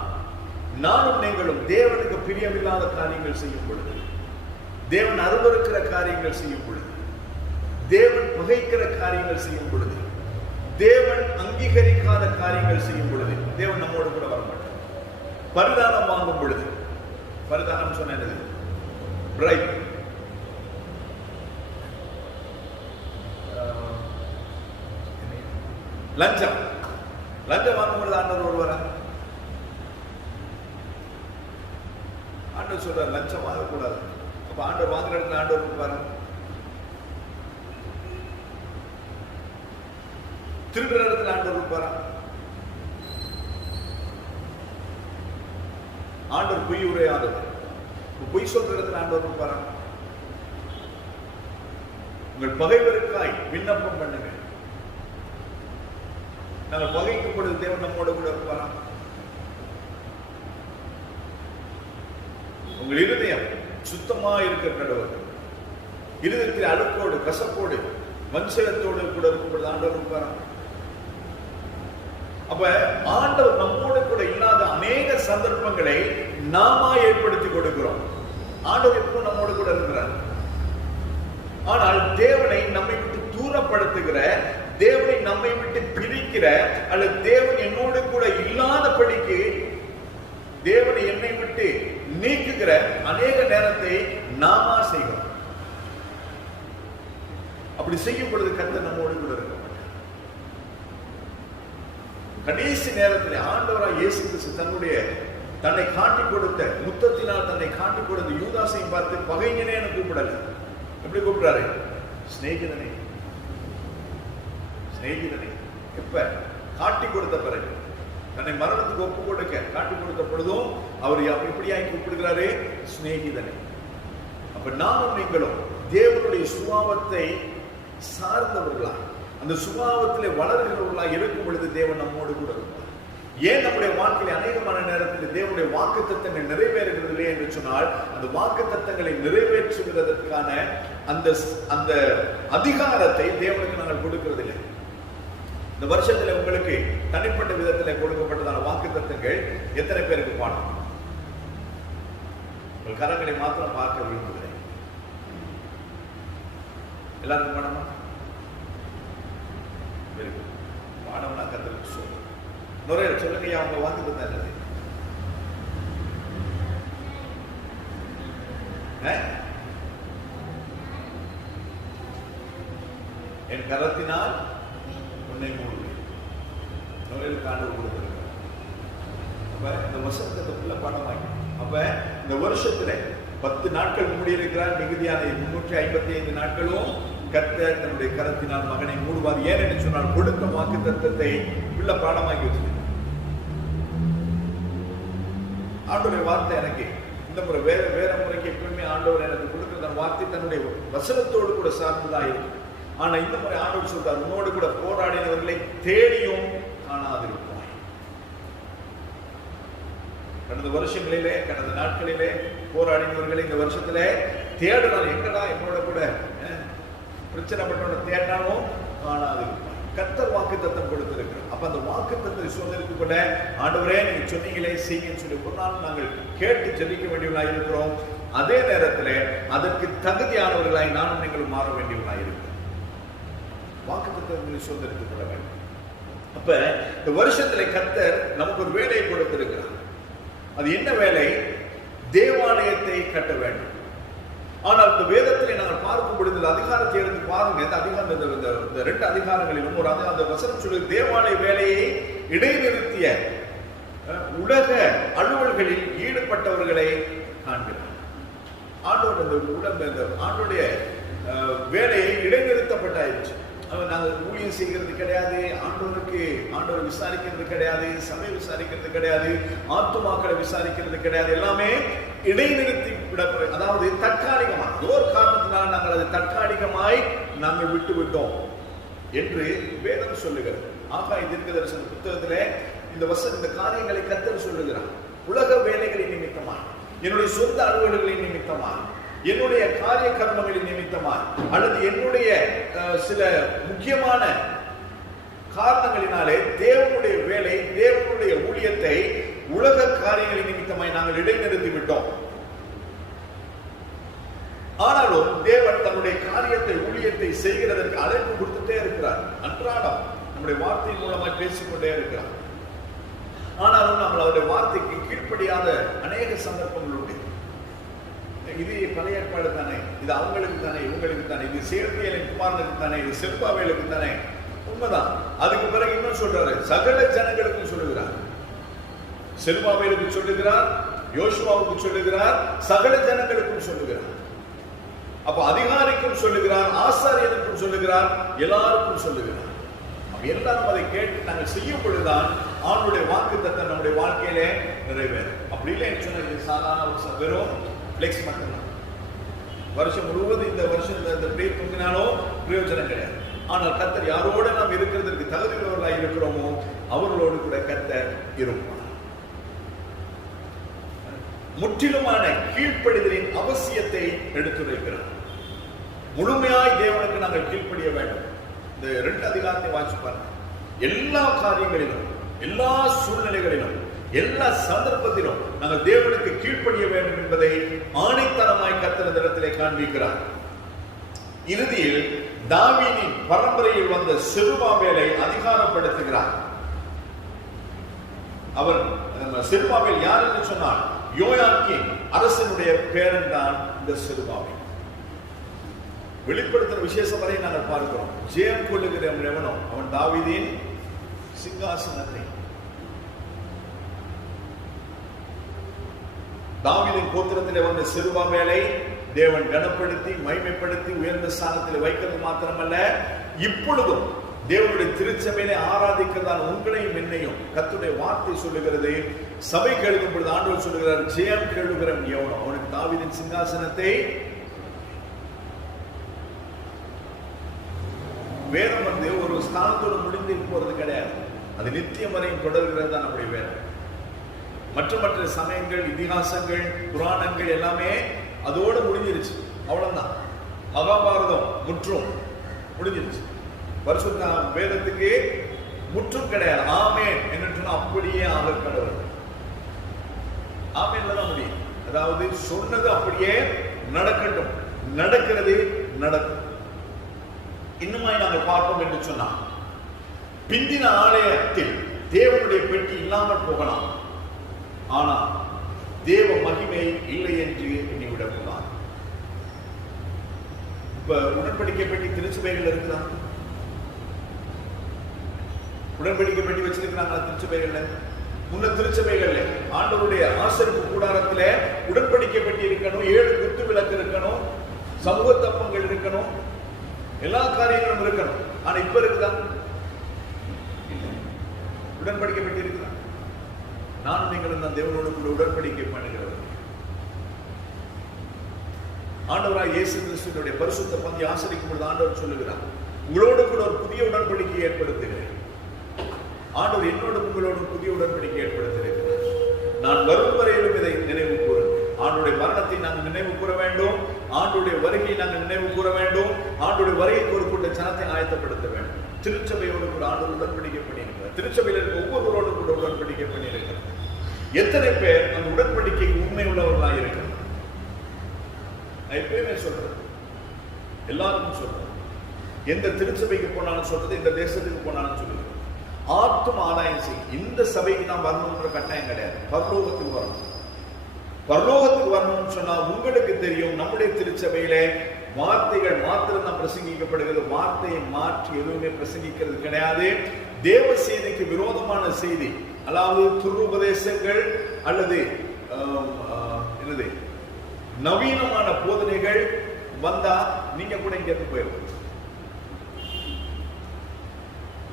நானும் நீங்களும் தேவனுக்கு பிரியமில்லாத காரியங்கள் செய்யும் பொழுது, தேவன் அருவருக்கிற காரியங்கள் செய்யும் பொழுது, தேவன் பகைக்கிற காரியங்கள் செய்யும் பொழுது, தேவன் அங்கீகரிக்காத காரியங்கள் செய்யும் பொழுது தேவன் நம்மோடு கூட வரமாட்டார். பரிதானம் வாங்கும் பொழுது, பரிதானம் சொன்ன என்னது? பிரைப். லஞ்சம். லஞ்சம் வாங்கும் பொழுது ஆண்டவர் வருவாரா? ஆண்டவர் சொல்றார் லஞ்சம் வாங்கக்கூடாது. அப்ப ஆண்டவர் வாங்குற இடத்துல ஆண்டவர் இருப்பாரு. திருடுற இடத்துல ஆண்டவர் இருப்பாரா? ஆண்டவர் பொய் உரையாதவர். பொய் சொல்ற இடத்துல ஆண்டவர் இருப்பாரா? உங்கள் பகைவருக்காய் விண்ணப்பம் பண்ணுங்க. நாங்கள் பகைக்கும் பொழுது தேவன் நம்மோடு கூட இருப்பாரா? உங்கள் இருதயம் சுத்தமா இருக்க கடவுள். இருதயத்தில் அழுக்கோடு, கசப்போடு, வஞ்சகத்தோடு கூட இருக்கும் பொழுது ஆண்டவர் இருப்பாரா? அப்ப ஆண்டவர் நம்மோடு கூட இல்லாத அநேக சந்தர்ப்பங்களை நாம ஏற்படுத்தி கொடுக்கிறோம். ஆண்டவர் எப்பவும் நம்மோடு கூட இருக்கிறார். ஆனால் தேவனை நம்மை விட்டு தூரப்படுத்துகிற, தேவனை நம்மை விட்டு பிரிக்கிற, அல்லது தேவன் என்னோடு கூட இல்லாதபடிக்கு தேவனை என்னை விட்டு நீக்குகிற அநேக நேரத்தை நாம செய்கிறோம். அப்படி செய்யும் பொழுது கர்த்தர் நம்மோடு கூட இருக்க மாட்டார். கடைசி நேரத்தில் ஆண்டவராய் இயேசு கிறிஸ்து தன்னை காட்டி கொடுத்த முத்தத்தினால் தன்னை காட்டி கொடுத்த யூதாசையும் பார்த்து பகைஞனே என கூப்பிடல. எப்படி கூப்பிடுறாரு? சிநேகிதனே, சிநேகிதனே. எப்ப? காட்டி கொடுத்த பிறகு, தன்னை மரணத்துக்கு ஒப்பு கொடுக்க காட்டி கொடுத்த பொழுதும் அவர் எப்படியாய் கூப்பிடுகிறாரு? சிநேகிதனே. அப்ப நாமும் நீங்களும் தேவனுடைய சுபாவத்தை சார்ந்தவர்களா, அந்த சுபாவத்திலே வளர்கிறவர்களா இருக்கும் பொழுது தேவன் நம்மோடு கூட இருப்பார். ஏன் நம்முடைய வாழ்க்கையில அநேகமான நேரத்தில் தேவனுடைய வாக்குத்தத்தங்கள் நிறைவேறுகிறது என்று சொன்னால், அந்த வாக்குத்தத்தங்களை நிறைவேற்றுவதற்கான அந்த அதிகாரத்தை தேவனுக்கு நாங்கள் கொடுக்கிறதில்லை. இந்த வருஷத்துல உங்களுக்கு தனிப்பட்ட விதத்தில் கொடுக்கப்பட்டதான வாக்குத்தத்தங்கள் எத்தனை பேருக்கு பாடம்? உங்கள் கரங்களை மாத்திரம் பார்க்க விரும்புகிறேன். எல்லாருக்கும் பாடமா? பாடம்னா கத்தருக்கு சொல்லுங்க. நுரைய சொல்லுங்க, அவங்க வாக்குத்தத்தம் என்னது? என் கரத்தினால் உன்னை மூடுவேன். நுரையில் காண்டு கொடுத்திருக்க. அப்ப இந்த வசனத்தை ஃபுல்லா பாடமாக்கி, அப்ப இந்த வருஷத்துல 10 நாட்கள் மூடியிருக்கிறார். மிகுதியான 355 நாட்களும் கர்த்தர் தன்னுடைய கரத்தினால் மகனை மூடுவார். ஏன் என்று சொன்னால், கொடுத்த வாக்குத்தத்தத்தை உள்ள பாடமாக்கி வச்சிருக்க. ஆண்டவருடைய வார்த்தை எனக்கு இந்த முறை வேற முறைக்கு எப்பவுமே ஆண்டவர் எனக்கு கொடுக்கிற வார்த்தை தன்னுடைய வசனத்தோடு கூட சார்ந்ததாக இருக்கு. ஆனா இந்த முறை ஆண்டவர் சொல்றார், உன்னோடு கூட போராடினவர்களை தேடியும் காணாதிருப்பாய். கடந்த வருஷங்களிலே, கடந்த நாட்களிலே போராடினவர்களை இந்த வருஷத்துல தேடலாம். எங்கடா என்னோட கூட பிரச்சனை பட்டோட தேடினாலும் காணாதிருப்பாய். கர்த்தர் வாக்குத்தத்தம் கொடுத்திருக்கிறார். அப்ப அந்த வாக்குத்தத்தை சோதனைக்கு கூட ஆண்டவரே நீங்க சொன்னீங்களே செய்யுன்னு சொல்லி ஒரு நாள் நாங்கள் கேட்டு ஜெபிக்க வேண்டியவர்களாக இருக்கிறோம். அதே நேரத்தில் அதற்கு தகுதியானவர்களாய் நானும் நீங்கள் மாற வேண்டியவர்களாக இருக்கிறோம். வாக்குத்தத்தங்களை சோதனைக்கு கொள்ள வேண்டும். அப்ப இந்த வருஷத்துல கர்த்தர் நமக்கு ஒரு வேலையை கொடுத்திருக்கிறார். அது என்ன வேலை? தேவாலயத்தை கட்ட வேண்டும். ஆனால் இந்த வேதத்திலே நாங்கள் பார்க்கும் பொழுது அதிகாரத்தை எடுத்து பாருங்க. இந்த அதிகாரம், இந்த 2 அதிகாரங்களிலும் ஒரு அந்த வசனம் சொல்லி தேவாலய வேலையை இடைநிறுத்திய உலக அலுவல்களில் ஈடுபட்டவர்களை காண்கிறார். ஆண்டோடைய வேலையை இடைநிறுத்தப்பட்டாயிடுச்சு. நாங்கள் ஊழியம் செய்கிறது கிடையாது, ஆண்டவர் விசாரிக்கிறது கிடையாது, சபை விசாரிக்கிறது கிடையாது, ஆத்துமாக்களை விசாரிக்கிறது கிடையாது. எல்லாமே இடைநிறுத்தி விடப்படும். அதாவது தற்காலிகமாக ஒரு காரணத்தினால் நாங்கள் அதை தற்காலிகமாய் நாங்கள் விட்டு விட்டோம் என்று வேதம் சொல்லுகிறது. ஆகாய தீர்க்கதரிசன புத்தகத்திலே இந்த காரியங்களை கர்த்தர் சொல்லுகிறார். உலக வேலைகளின் நிமித்தமா, என்னுடைய சொந்த அலுவல்களின் நிமித்தமா, என்னுடைய காரிய கர்மங்களின் நிமித்தமா, அல்லது என்னுடைய சில முக்கியமான காரணங்களினாலே தேவனுடைய வேலை, தேவனுடைய ஊழியத்தை உலக காரியங்களின் நிமித்தமாய் நாங்கள் இடைநிறுத்தி விட்டோம். ஆனாலும் தேவன் தன்னுடைய காரியத்தை, ஊழியத்தை செய்கிறதற்கு அழைப்பு கொடுத்துட்டே இருக்கிறார். அன்றாடம் நம்முடைய வார்த்தையின் மூலமாய் பேசிக்கொண்டே இருக்கிறார். ஆனாலும் நம்ம அவருடைய வார்த்தைக்கு கீழ்ப்படியாத அநேக சந்தர்ப்பங்கள் உண்டு. இது பழைய ஏற்பாடு தானே, இது அவங்களுக்கு தானே, இவங்களுக்கு தானே, இது சேர்த்தியலின் குமாரனுக்கு தானே, இது செருபாபேலுக்கு தானே. உண்மைதான். அதுக்கு பிறகு இன்னும் சொல்றாரு, சகல ஜனங்களுக்கும் சொல்லுகிறார். செருபாபேலுக்கு சொல்லுகிறார், யோசுவாவுக்கு சொல்லுகிறார், சகல ஜனங்களுக்கும் சொல்லுகிறார். அப்ப அதிகாரிக்கும் சொல்லுகிறார், ஆசாரியனுக்கும் சொல்லுகிறார், எல்லாருக்கும் சொல்லுகிறார். எல்லாரும் அதை கேட்டு நாங்கள் செய்யும் பொழுதுதான் அவனுடைய வாக்குத்தத்தம் நம்முடைய வாழ்க்கையிலே நிறைவேறும். அப்படி இல்லைன்னு சொன்னா இது சாதாரண வெறும் பிளெக்ஸ் மட்டும்தான். வருஷம் முழுவதும் இந்த வருஷம் இந்த பேர் தூங்கினாலும் பிரயோஜனம் கிடையாது. ஆனால் கர்த்தர் யாரோட நாம் இருக்கிறதற்கு தகுதியுள்ளவர்களாக இருக்கிறோமோ அவர்களோடு கூட கர்த்தர் இருப்பார். முற்றிலுமான கீழ்ப்படிதலின் அவசியத்தை எடுத்துரைக்கிறார். முழுமையாய் தேவனுக்கு நாங்கள் கீழ்ப்படிய வேண்டும். இந்த 2 அதிகாரத்தை வாசிச்சு பாருங்க. எல்லா காரியங்களிலும், எல்லா சூழ்நிலைகளிலும், எல்லா சந்தர்ப்பத்திலும் நாங்கள் தேவனுக்கு கீழ்ப்படிய வேண்டும் என்பதை ஆணைத்தனமாய் கர்த்தர் இந்த இடத்திலே காண்பிக்கிறார். இறுதியில் தாவீதின் பரம்பரையில் வந்த செருபாபேலை அதிகாரப்படுத்துகிறார். அவர் செருபாபேல் யார் என்று சொன்னார்? யோயாக்கீம் அரசனுடைய பேரன் தான் இந்த செருபாபேல். வெளிப்படுத்துற விசேஷம் வரை நாங்கள் பார்க்கிறோம். ஜெயம் கொள்ளுகிற எவனோ அவன் தாவீதின் சிங்காசனத்தை, தாவீதின் கோத்திரத்திலே வந்த செருபாபேலை தேவன் கனப்படுத்தி மகிமைப்படுத்தி உயர்ந்த ஸ்தானத்தில் வைக்கிறது மாத்திரமல்ல, இப்பொழுதும் தேவனுடைய திருச்சபையிலே ஆராதிக்கிறதான உங்களையும் என்னையும் கர்த்தருடைய வார்த்தை சொல்லுகிறது. சபை கேளும் பொழுது ஆண்டவர் சொல்லுகிறார், ஜெயம் கேளுகிற எவனோ அவனுக்கு தாவீதின் சிங்காசனத்தை. வேதம் ஒரு ஸ்தானத்தோடு முடிந்து போறது கிடையாது, அது நித்தியம் வரையும் தொடர்கிறது தான் நம்முடைய வேதம். மற்ற சமயங்கள், இதிகாசங்கள், புராணங்கள் எல்லாமே அதோடு முடிஞ்சிருச்சு, அவ்வளவுதான். மகாபாரதம் முற்றும் முடிஞ்சிருச்சு. பரிசுத்த வேதத்துக்கு முற்றும் கிடையாது. ஆமென் என்று அப்படியே ஆக கடவுள் ஆமென்ல தான் முடியும். அதாவது சொன்னது அப்படியே நடக்கட்டும், நடக்கிறது நடக்கும். இன்னுமாய் நாங்கள் பார்ப்போம் என்று சொன்னார், பிந்தின ஆலயத்தில் தேவனுடைய பெட்டி இல்லாமல் போகலாம், ஆனால் தேவ மகிமை இல்லை என்று எண்ணிவிடக்கூடாது. இப்ப உடன்படிக்கை பெட்டி திருச்சபைகள் இருக்குதா? உடன்படிக்கை பெட்டி வச்சிருக்கிறாங்களா திருச்சபைகள்ல? முன்ன திருச்சபைகள்ல ஆண்டவருடைய ஆசரிப்பு கூடாரத்துல உடன்படிக்கை பெட்டி இருக்கணும், 7 குத்து விளக்கு இருக்கணும், சமூக தப்பங்கள் இருக்கணும், எல்லா காரியங்களும் இருக்கணும். ஆனா இப்ப இருக்குதா? உடன்படிக்கை பெட்டி இருக்குதா? நானும் நீங்களும் தான் தேவனோடு உடன்படிக்கை பண்ணுகிறவர். ஆண்டவராய் இயேசு கிறிஸ்துவினுடைய பரிசுத்த பந்தி ஆசரிக்கும் பொழுது ஆண்டவர் சொல்லுகிறார், உங்களோடு கூட ஒரு புதிய உடன்படிக்கையை ஏற்படுத்துகிறேன். ஆண்டவர் என்னோடு உங்களோடு புதிய உடன்படிக்கை ஏற்படுத்தியிருக்கிறார். நான் வரும் வரையிலும் இதை நினைவு கூறுங்கள். ஆண்டுடைய மரணத்தை நாங்கள் நினைவு கூற வேண்டும், ஆண்டுடைய வருகையை நாங்கள் நினைவு கூற வேண்டும், ஆண்டுடைய வருகைக்கு ஒரு கூட்ட ஜனத்தை ஆயத்தப்படுத்த வேண்டும். திருச்சபையோடு கூட ஆண்டவர் உடன்படிக்கை பண்ணியிருக்கிறார். திருச்சபையில் இருக்க ஒவ்வொருவரோடு கூட உடன்படிக்கை பண்ணியிருக்கிறார். எத்தனை பேர் அந்த உடன்படிக்கைக்கு உண்மை உள்ளவர்களாக இருக்கிறார்? நான் எப்பயுமே சொல்றேன், எல்லாருக்கும் சொல்றேன், எந்த திருச்சபைக்கு போனாலும் சொல்றது, இந்த தேசத்துக்கு போனாலும் சொல்லுங்க, ஆத்தும் ஆதாயம் செய்யும். இந்த சபைக்கு நான் வரணும்ன்ற கட்டாயம் கிடையாது, பரலோகத்துக்கு வரணும். பரலோகத்துக்கு வரணும்னு சொன்னா உங்களுக்கு தெரியும், நம்முடைய திருச்சபையிலே வார்த்தைகள் மாத்திரம் தான் பிரசங்கிக்கப்படுகிறது. வார்த்தையை மாற்றி எதுவுமே பிரசங்கிக்கிறது கிடையாது. தேவ செய்திக்கு விரோதமான செய்தி, அதாவது துருபதேசங்கள் அல்லது என்னது நவீனமான போதனைகள் வந்தா நீங்க கூட இங்க இருந்து போயிடும்.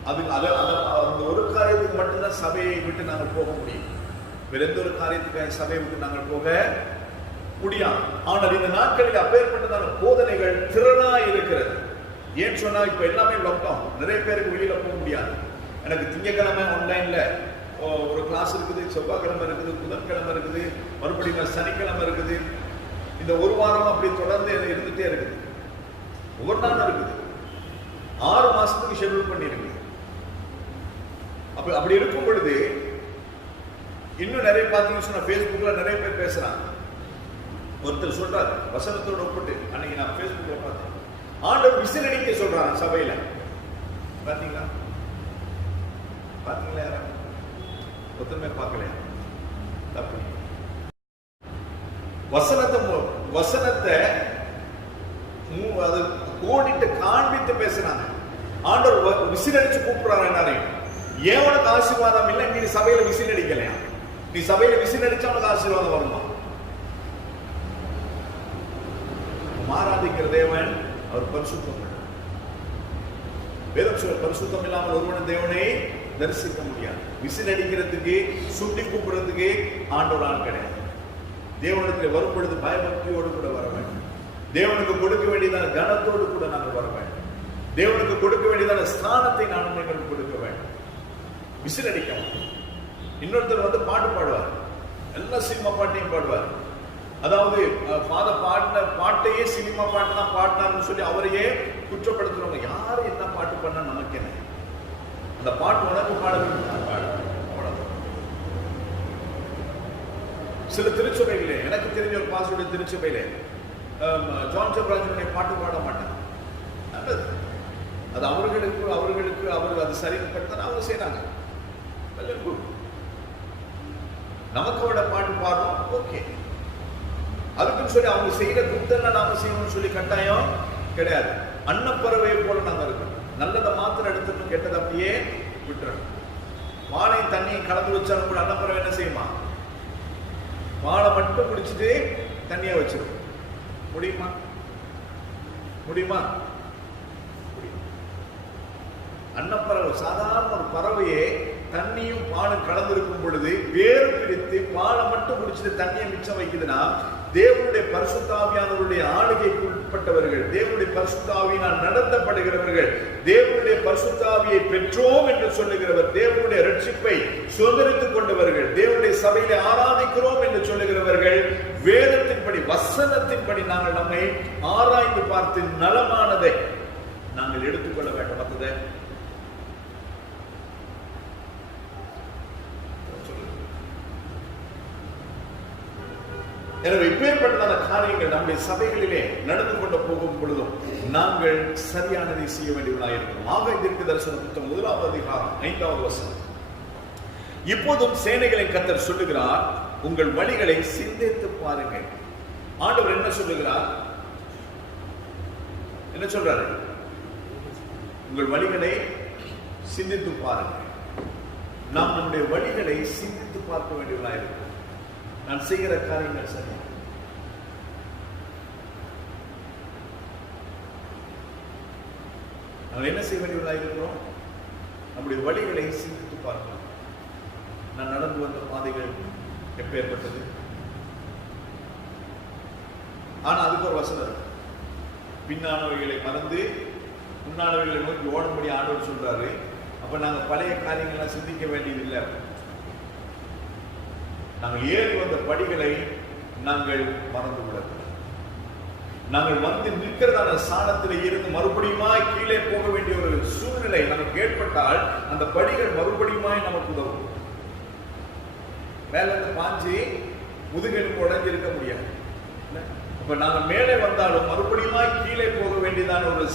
அந்த ஒரு காரியத்துக்கு மட்டும்தான் சபையை விட்டு நாங்கள் போக முடியும். வேற எந்த ஒரு காரியத்துக்கு சபையை விட்டு நாங்கள் போக முடியாது. ஆனால் இந்த நாட்களில் அப்பேற்பட்டதான போதனைகள் திரளா இருக்கிறது. ஏன் சொன்னா இப்ப எல்லாமே லாக்டவுன், நிறைய பேருக்கு வெளியில போக முடியாது. எனக்கு திங்கக்கிழமை ஆன்லைன்ல ஒரு கிளாஸ் இருக்குது, செவ்வாய்க்கிழமை இருக்குது, புதன்கிழமை இருக்குது, மறுபடியும் சனிக்கிழமை இருக்குது. இந்த ஒரு வாரம் அப்படி தொடர்ந்து இருந்துட்டே இருக்குது, ஒவ்வொரு நாளும் இருக்குது. 6 மாசத்துக்கு ஷெட்யூல் பண்ணி இருக்குது. அப்படி இருக்கும் பொழுது இன்னும் நிறைய பார்த்தீங்கன்னு சொன்னா Facebookல நிறைய பேர் பேசுறாங்க. ஒருத்தர் சொல்றாரு வசனத்தோட ஒப்பிட்டு, அன்னைக்கு நான் Facebookல பார்த்தேன், ஆண்டவர் விசில் அடிக்க சொல்றாங்க சபையில. பாத்தீங்களா? பாத்தீங்களா? யாரா ஒருத்தருமே பார்க்கல. தப்பு. வசனத்தை அது கோடிட்டு காண்பித்து பேசுறாங்க. ஆண்டவர் விசில் அடிச்சு கூப்பிடுறாரு எல்லாரையும். ஏன் உனக்கு ஆசீர்வாதம் இல்லை? நீ சபையில விசில் அடிக்கலையா? நீ சபையில விசில் அடிச்சா உனக்கு ஆசீர்வாதம் வருமா? ஆராதிக்கிற தேவன் அவர் பரிசுத்தம். வேதம் சொல்ல பரிசுத்தம் இல்லாமல் ஒருவன் தேவனை தரிசிக்க முடியாது. விசில் அடிக்கிறதுக்கு சுட்டி கூப்பிடுறதுக்கு ஆண்டவரால் கிடையாது. தேவனுக்கு வரும் பொழுது பயபக்தியோடு கூட வர வேண்டும். தேவனுக்கு கொடுக்க வேண்டியதான கனத்தோடு கூட நாங்கள் வர வேண்டும். தேவனுக்கு கொடுக்க வேண்டியதான ஸ்தானத்தை நானும் எங்களுக்கு கொடுக்க வேண்டும். விசில் அடிக்க. இன்னொருத்தர் பாட்டு பாடுவார், எல்லா சினிமா பாட்டையும் பாடுவார். அதாவது பாடின பாட்டையே சினிமா பாட்டு தான் பாடினார்னு சொல்லி அவரையே குற்றப்படுத்துறவங்க. யாரு என்ன பாட்டு பண்ணா நமக்கு என்ன? அந்த பாட்டு உனக்கு பாட வேண்டும், பாடு. அவ்வளவுதான். சில திருச்சபைகளே, எனக்கு தெரிஞ்ச ஒரு பாசுடைய திருச்சபையிலே ஜான் ஜெபராஜனுடைய பாட்டு பாட மாட்டான். அது அவர்களுக்கு அவர் அது சரிப்படுத்த அவங்க செய்யறாங்க. நமக்கு அவட பாட்டு பாடுறோம், ஓகே. அதுக்குன்னு சொல்லி அவங்க செய்யற குத்தெல்லாம் நாம செய்யணும்னு சொல்லி கட்டாயம் கிடையாது. அன்னப்பறவையை போல நாங்க இருக்கணும். நல்லதை மாத்திரம் எடுத்துட்டு கெட்டதை அப்படியே விட்டுறணும். வாழை தண்ணியை கலந்து வச்சாலும் கூட அன்னப்பறவை என்ன செய்யுமா? வாழை மட்டும் குடிச்சிட்டு தண்ணியை வச்சிடும். முடியுமா? முடியுமா? அன்னப்பறவை சாதாரண ஒரு பறவையே தண்ணியும் பாலும் கலந்திருக்கும் பொழுது வேறு பிடித்து பாலை மட்டும் குடிச்சிட்டு தண்ணியை மிச்சம் வைக்குதுன்னா, தேவனுடைய பரிசுத்த ஆவியானவருடைய ஆளுகைக்கு உட்பட்டவர்கள், தேவனுடைய பரிசுத்த ஆவியினால் நடத்தப்படுகிறவர்கள், தேவனுடைய பரிசுத்த ஆவியை பெற்றோம் என்று சொல்லுகிறவர், தேவனுடைய ரட்சிப்பை சுதந்திரித்துக் கொண்டவர்கள், தேவனுடைய சபையிலே ஆராதிக்கிறோம் என்று சொல்லுகிறவர்கள், வேதத்தின்படி வசனத்தின்படி நாங்கள் நம்மை ஆராய்ந்து பார்த்து நலமானதை நாங்கள் எடுத்துக்கொள்ள வேண்டும். மற்றதை எனவே இப்பேற்பட்ட காரியங்கள் நம்முடைய சபைகளிலே நடந்து கொண்டு போகும் பொழுதும் நாங்கள் சரியானதை செய்ய வேண்டியவர்களாக இருக்கிறோம். ஆக தீர்க்கதரிசன புத்தகம் 1ஆம் அதிகாரம் 5வது வசனம். இப்போதும் சேனைகளின் கர்த்தர் சொல்லுகிறார், உங்கள் வழிகளை சிந்தித்து பாருங்கள். ஆண்டவர் என்ன சொல்லுகிறார்? என்ன சொல்றாரு? உங்கள் வழிகளை சிந்தித்து பாருங்கள். நாம் நம்முடைய வழிகளை சிந்தித்து பார்க்க வேண்டியவர்களாக இருக்கிறோம். நான் செய்கிற காரியங்கள் சரி, நாங்கள் என்ன செய்ய வேண்டியவர்களாக இருக்கிறோம்? நம்முடைய வழிகளை சிந்தித்து பார்க்கலாம். நான் நடந்து வந்த பாதைகள் எப்பேற்பட்டது? ஆனா அதுக்கு ஒரு வசனம், பின்னானவைகளை மறந்து முன்னானவைகளை நோக்கி ஓடும்படி ஆண்டவர் சொல்றாரு. அப்ப நாங்க பழைய காரியங்கள்லாம் சிந்திக்க வேண்டியதில்லை. நாங்கள் ஏறி வந்த படிகளை நாங்கள் மறந்து விடக்கூடாது. நாங்கள் வந்து நிற்கிறதான ஸ்தானத்தில் இருந்து மறுபடியுமாய் கீழே போக வேண்டிய ஒரு சூழ்நிலை நமக்கு ஏற்பட்டால் அந்த படிகள் மறுபடியுமாய் நமக்கு உதவும். மேல இருந்து பாஞ்சி முதுகெலும்பு உடைஞ்சு இருக்க முடியாது. அப்ப நாங்கள் மேலே வந்தாலும் மறுபடியுமாய் கீழே போக வேண்டியதான ஒரு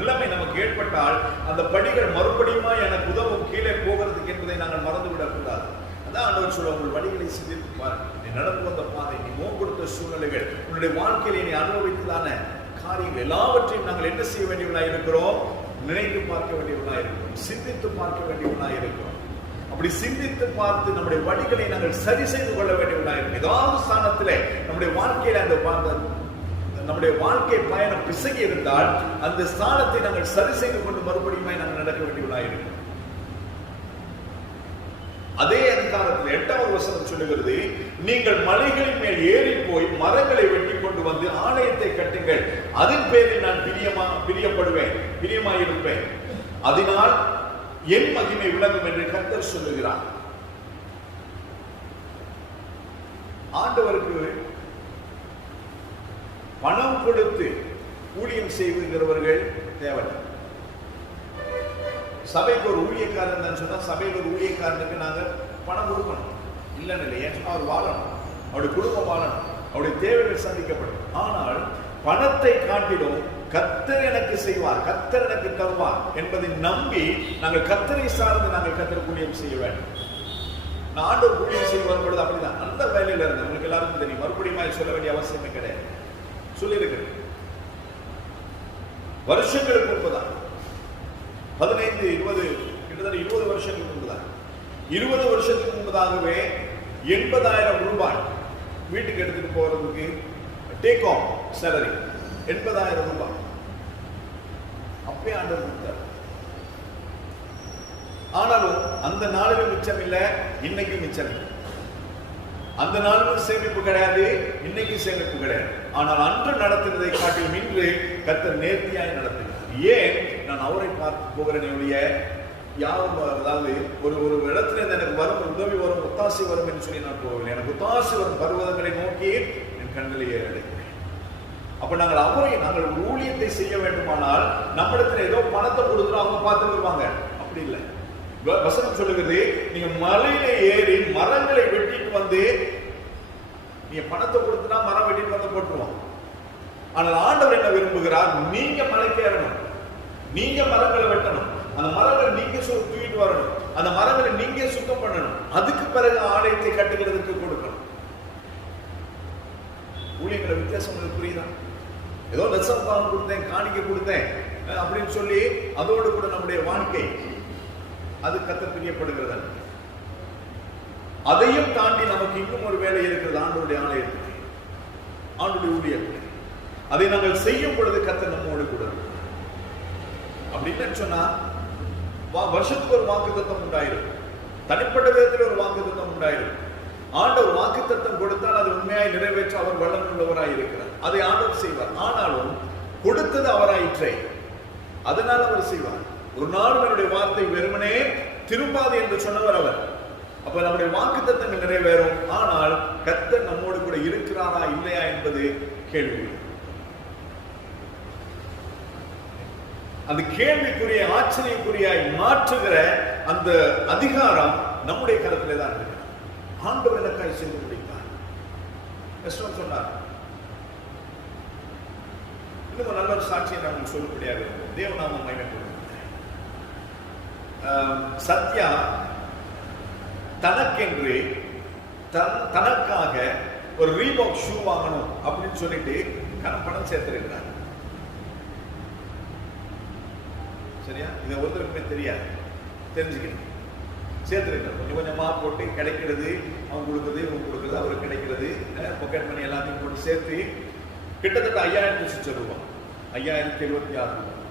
நிலைமை நமக்கு ஏற்பட்டால் அந்த படிகள் மறுபடியுமாய் எனக்கு உதவும் கீழே போகிறதுக்கு என்பதை நாங்கள் மறந்து விடக்கூடாது. அதான் ஆண்டவர் சொல்ல, உங்கள் வழிகளை சிந்தித்து பாருங்கள். நீ நடந்து வந்த பாதை, நீ முகம் கொடுத்த சூழ்நிலைகள், உன்னுடைய வாழ்க்கையில நீ அனுபவித்ததான காரியங்கள் எல்லாவற்றையும் நாங்கள் என்ன செய்ய வேண்டியவர்களாக இருக்கிறோம்? நினைத்து பார்க்க வேண்டியவர்களாக இருக்கிறோம், சிந்தித்து பார்க்க வேண்டியவர்களாக இருக்கிறோம். அப்படி சிந்தித்து பார்த்து நம்முடைய வழிகளை நாங்கள் சரி செய்து கொள்ள வேண்டியவர்களாக இருக்கும். ஏதாவது ஸ்தானத்திலே நம்முடைய வாழ்க்கையில நம்முடைய வாழ்க்கை பயணம் பிசகி இருந்தால் அந்த ஸ்தானத்தை நாங்கள் சரி செய்து கொண்டு மறுபடியும் நாங்கள் நடக்க வேண்டியவர்களாக இருக்கிறோம். அதே அதிகாரத்தில் 8வது வசனம் சொல்லுகிறது, நீங்கள் மலைகளின் மேல் ஏறி போய் மரங்களை வெட்டி கொண்டு வந்து ஆலயத்தை கட்டுங்கள், அதன் பேரில் நான் பிரியமாயிருப்பேன், அதனால் என் மகிமை விளங்கும் என்று கர்த்தர் சொல்லுகிறார். ஆண்டவருக்கு பணம் கொடுத்து ஊழியம் செய்கிறவர்கள் தேவை. சபைக்கு ஒரு ஊழியக்காரன் சொன்னா சபையில் ஒரு ஊழியக்காரனுக்கு நாங்க பணம் கொடுக்கணும் இல்லைன்னு இல்லை. ஏன்னா அவர் வாழணும், அவருடைய குடும்பம் வாழணும், அவருடைய தேவைகள் சந்திக்கப்படும். ஆனால் பணத்தை காட்டிலும் கர்த்தர் எனக்கு செய்வார், கர்த்தர் எனக்கு தருவார் என்பதை நம்பி நாங்கள் கர்த்தரை சார்ந்து நாங்கள் கர்த்தர் ஊழியம் செய்ய வேண்டும். நான் ஆண்டவர் ஊழியம் செய்ய வரும்பொழுது அப்படிதான் அந்த வேலையில இருந்து உங்களுக்கு எல்லாருக்கும் தெரியும், மறுபடியும் சொல்ல வேண்டிய அவசியமே கிடையாது. சொல்லியிருக்கிறேன், வருஷங்களுக்கு முன்புதான் 15, 20 கிட்டத்தட்ட 20 வருஷங்களுக்கு முன்புதான் 20 வருஷத்துக்கு முன்பதாகவே 80,000 ரூபாய் வீட்டுக்கு எடுத்துட்டு போறதுக்கு டேக் ஆஃப் சேலரி 80,000 ரூபாய் அப்பே ஆண்டவர் கொடுத்தார். ஆனாலும் அந்த நாளிலும் மிச்சம் இல்லை, இன்னைக்கும் மிச்சம் இல்லை. அந்த நாளிலும் சேமிப்பு கிடையாது, இன்னைக்கு சேமிப்பு கிடையாது. ஆனால் அன்று நடத்துவதை காட்டிலும் இன்று கர்த்தர் நேர்த்தியாய் நடத்துகிறார். ஏன்? நான் அவரை பார்த்து போகிறேன். யாரும் அதாவது ஒரு இடத்துல இருந்து எனக்கு வரும் உதவி வரும், ஒத்தாசி வரும் என்று சொல்லி நான் போகவில்லை. எனக்கு ஒத்தாசி வரும் பருவதங்களை நோக்கி என் கண்களை ஏறடைக்கிறேன். அப்ப நாங்கள் ஊழியத்தை செய்ய வேண்டுமானால் நம்மிடத்துல ஏதோ பணத்தை கொடுத்துரும் அவங்க பார்த்து வருவாங்க, அப்படி இல்லை. வசனம் சொல்லுகிறது, நீங்க மலையில ஏறி மரங்களை வெட்டிட்டு வந்து நீங்க பணத்தை கொடுத்துனா மரம் வெட்டிட்டு வந்து போட்டுருவான். ஆனால் ஆண்டவர் என்ன விரும்புகிறார்? நீங்க மலைக்கு ஏறணும். நீங்க மரங்களை வெட்டணும், அந்த மரங்களை நீங்க தூக்கிட்டு வரணும், அந்த மரங்களை நீங்க சுத்தம் பண்ணணும், அதுக்கு பிறகு ஆலயத்தை கட்டுகிறதுக்கு கொடுக்கணும். ஊழியங்களை வித்தியாசம் புரியுதா? ஏதோ தசமபாகம் கொடுத்தேன், காணிக்கை கொடுத்தேன் அப்படின்னு சொல்லி அதோடு கூட நம்முடைய வாழ்க்கை அது கர்த்தர் பிரியப்படுகிறது. அதையும் தாண்டி நமக்கு இன்னும் ஒரு வேலை இருக்கிறது. ஆண்டவருடைய ஆலயத்தில், ஆண்டவருடைய ஊழியத்தில் அதை நாங்கள் செய்யும் பொழுது கர்த்தர் நம்மோடு கூட அப்படின்னு சொன்னா வருஷத்துக்கு ஒரு வாக்குத்தத்தம் உண்டாயிருக்கும், தனிப்பட்ட விதத்தில் ஒரு வாக்குத்தத்தம் உண்டாயிருக்கும். ஆண்டவர் வாக்குத்தத்தம் கொடுத்தால் அது உண்மையாய் நிறைவேற்ற அவர் வல்லமை உள்ளவராய் இருக்கிறார். அதை ஆண்டவர் செய்வார். ஆனாலும் கொடுத்தது அவராயிற்றே, அதனால அவர் செய்வார். ஒரு நாள் என்னுடைய வார்த்தை வெறுமனே திரும்பாது என்று சொன்னவர் அவர். அப்ப நம்முடைய வாக்குத்தத்தங்கள் நிறைவேறும். ஆனால் கர்த்தர் நம்மோடு கூட இருக்கிறாரா இல்லையா என்பது கேள்வி. அந்த கேள்விக்குரிய ஆச்சரியக்குரிய மாற்றுகிற அந்த அதிகாரம் நம்முடைய கருத்திலே தான் இருக்கு. ஆண்டவர் எனக்காய் செய்து முடித்தார் சொன்னார். இன்னும் நல்ல ஒரு சாட்சியை நாங்கள் சொல்லும்படியாக இருக்கும். தேவநாமம் மகிமைப்படுகிறது. சத்யா தனக்கென்று தனக்காக ஒரு ரீபாக் ஷூ வாங்கணும் அப்படின்னு சொல்லிட்டு பணம் சேர்த்திருக்கிறார். சரியா? இதை ஒருத்தருக்குமே தெரியாது, தெரிஞ்சுக்கணும். சேர்த்துருக்காரு. கொஞ்சம் கொஞ்சமா போட்டு கிடைக்கிறது, அவங்க கொடுக்குறது, இவங்க கொடுக்குறது, அவருக்கு கிடைக்கிறது, பாக்கெட் மணி எல்லாத்தையும் போட்டு சேர்த்து கிட்டத்தட்ட 5000 ரூபாய், 5076 ரூபாய்.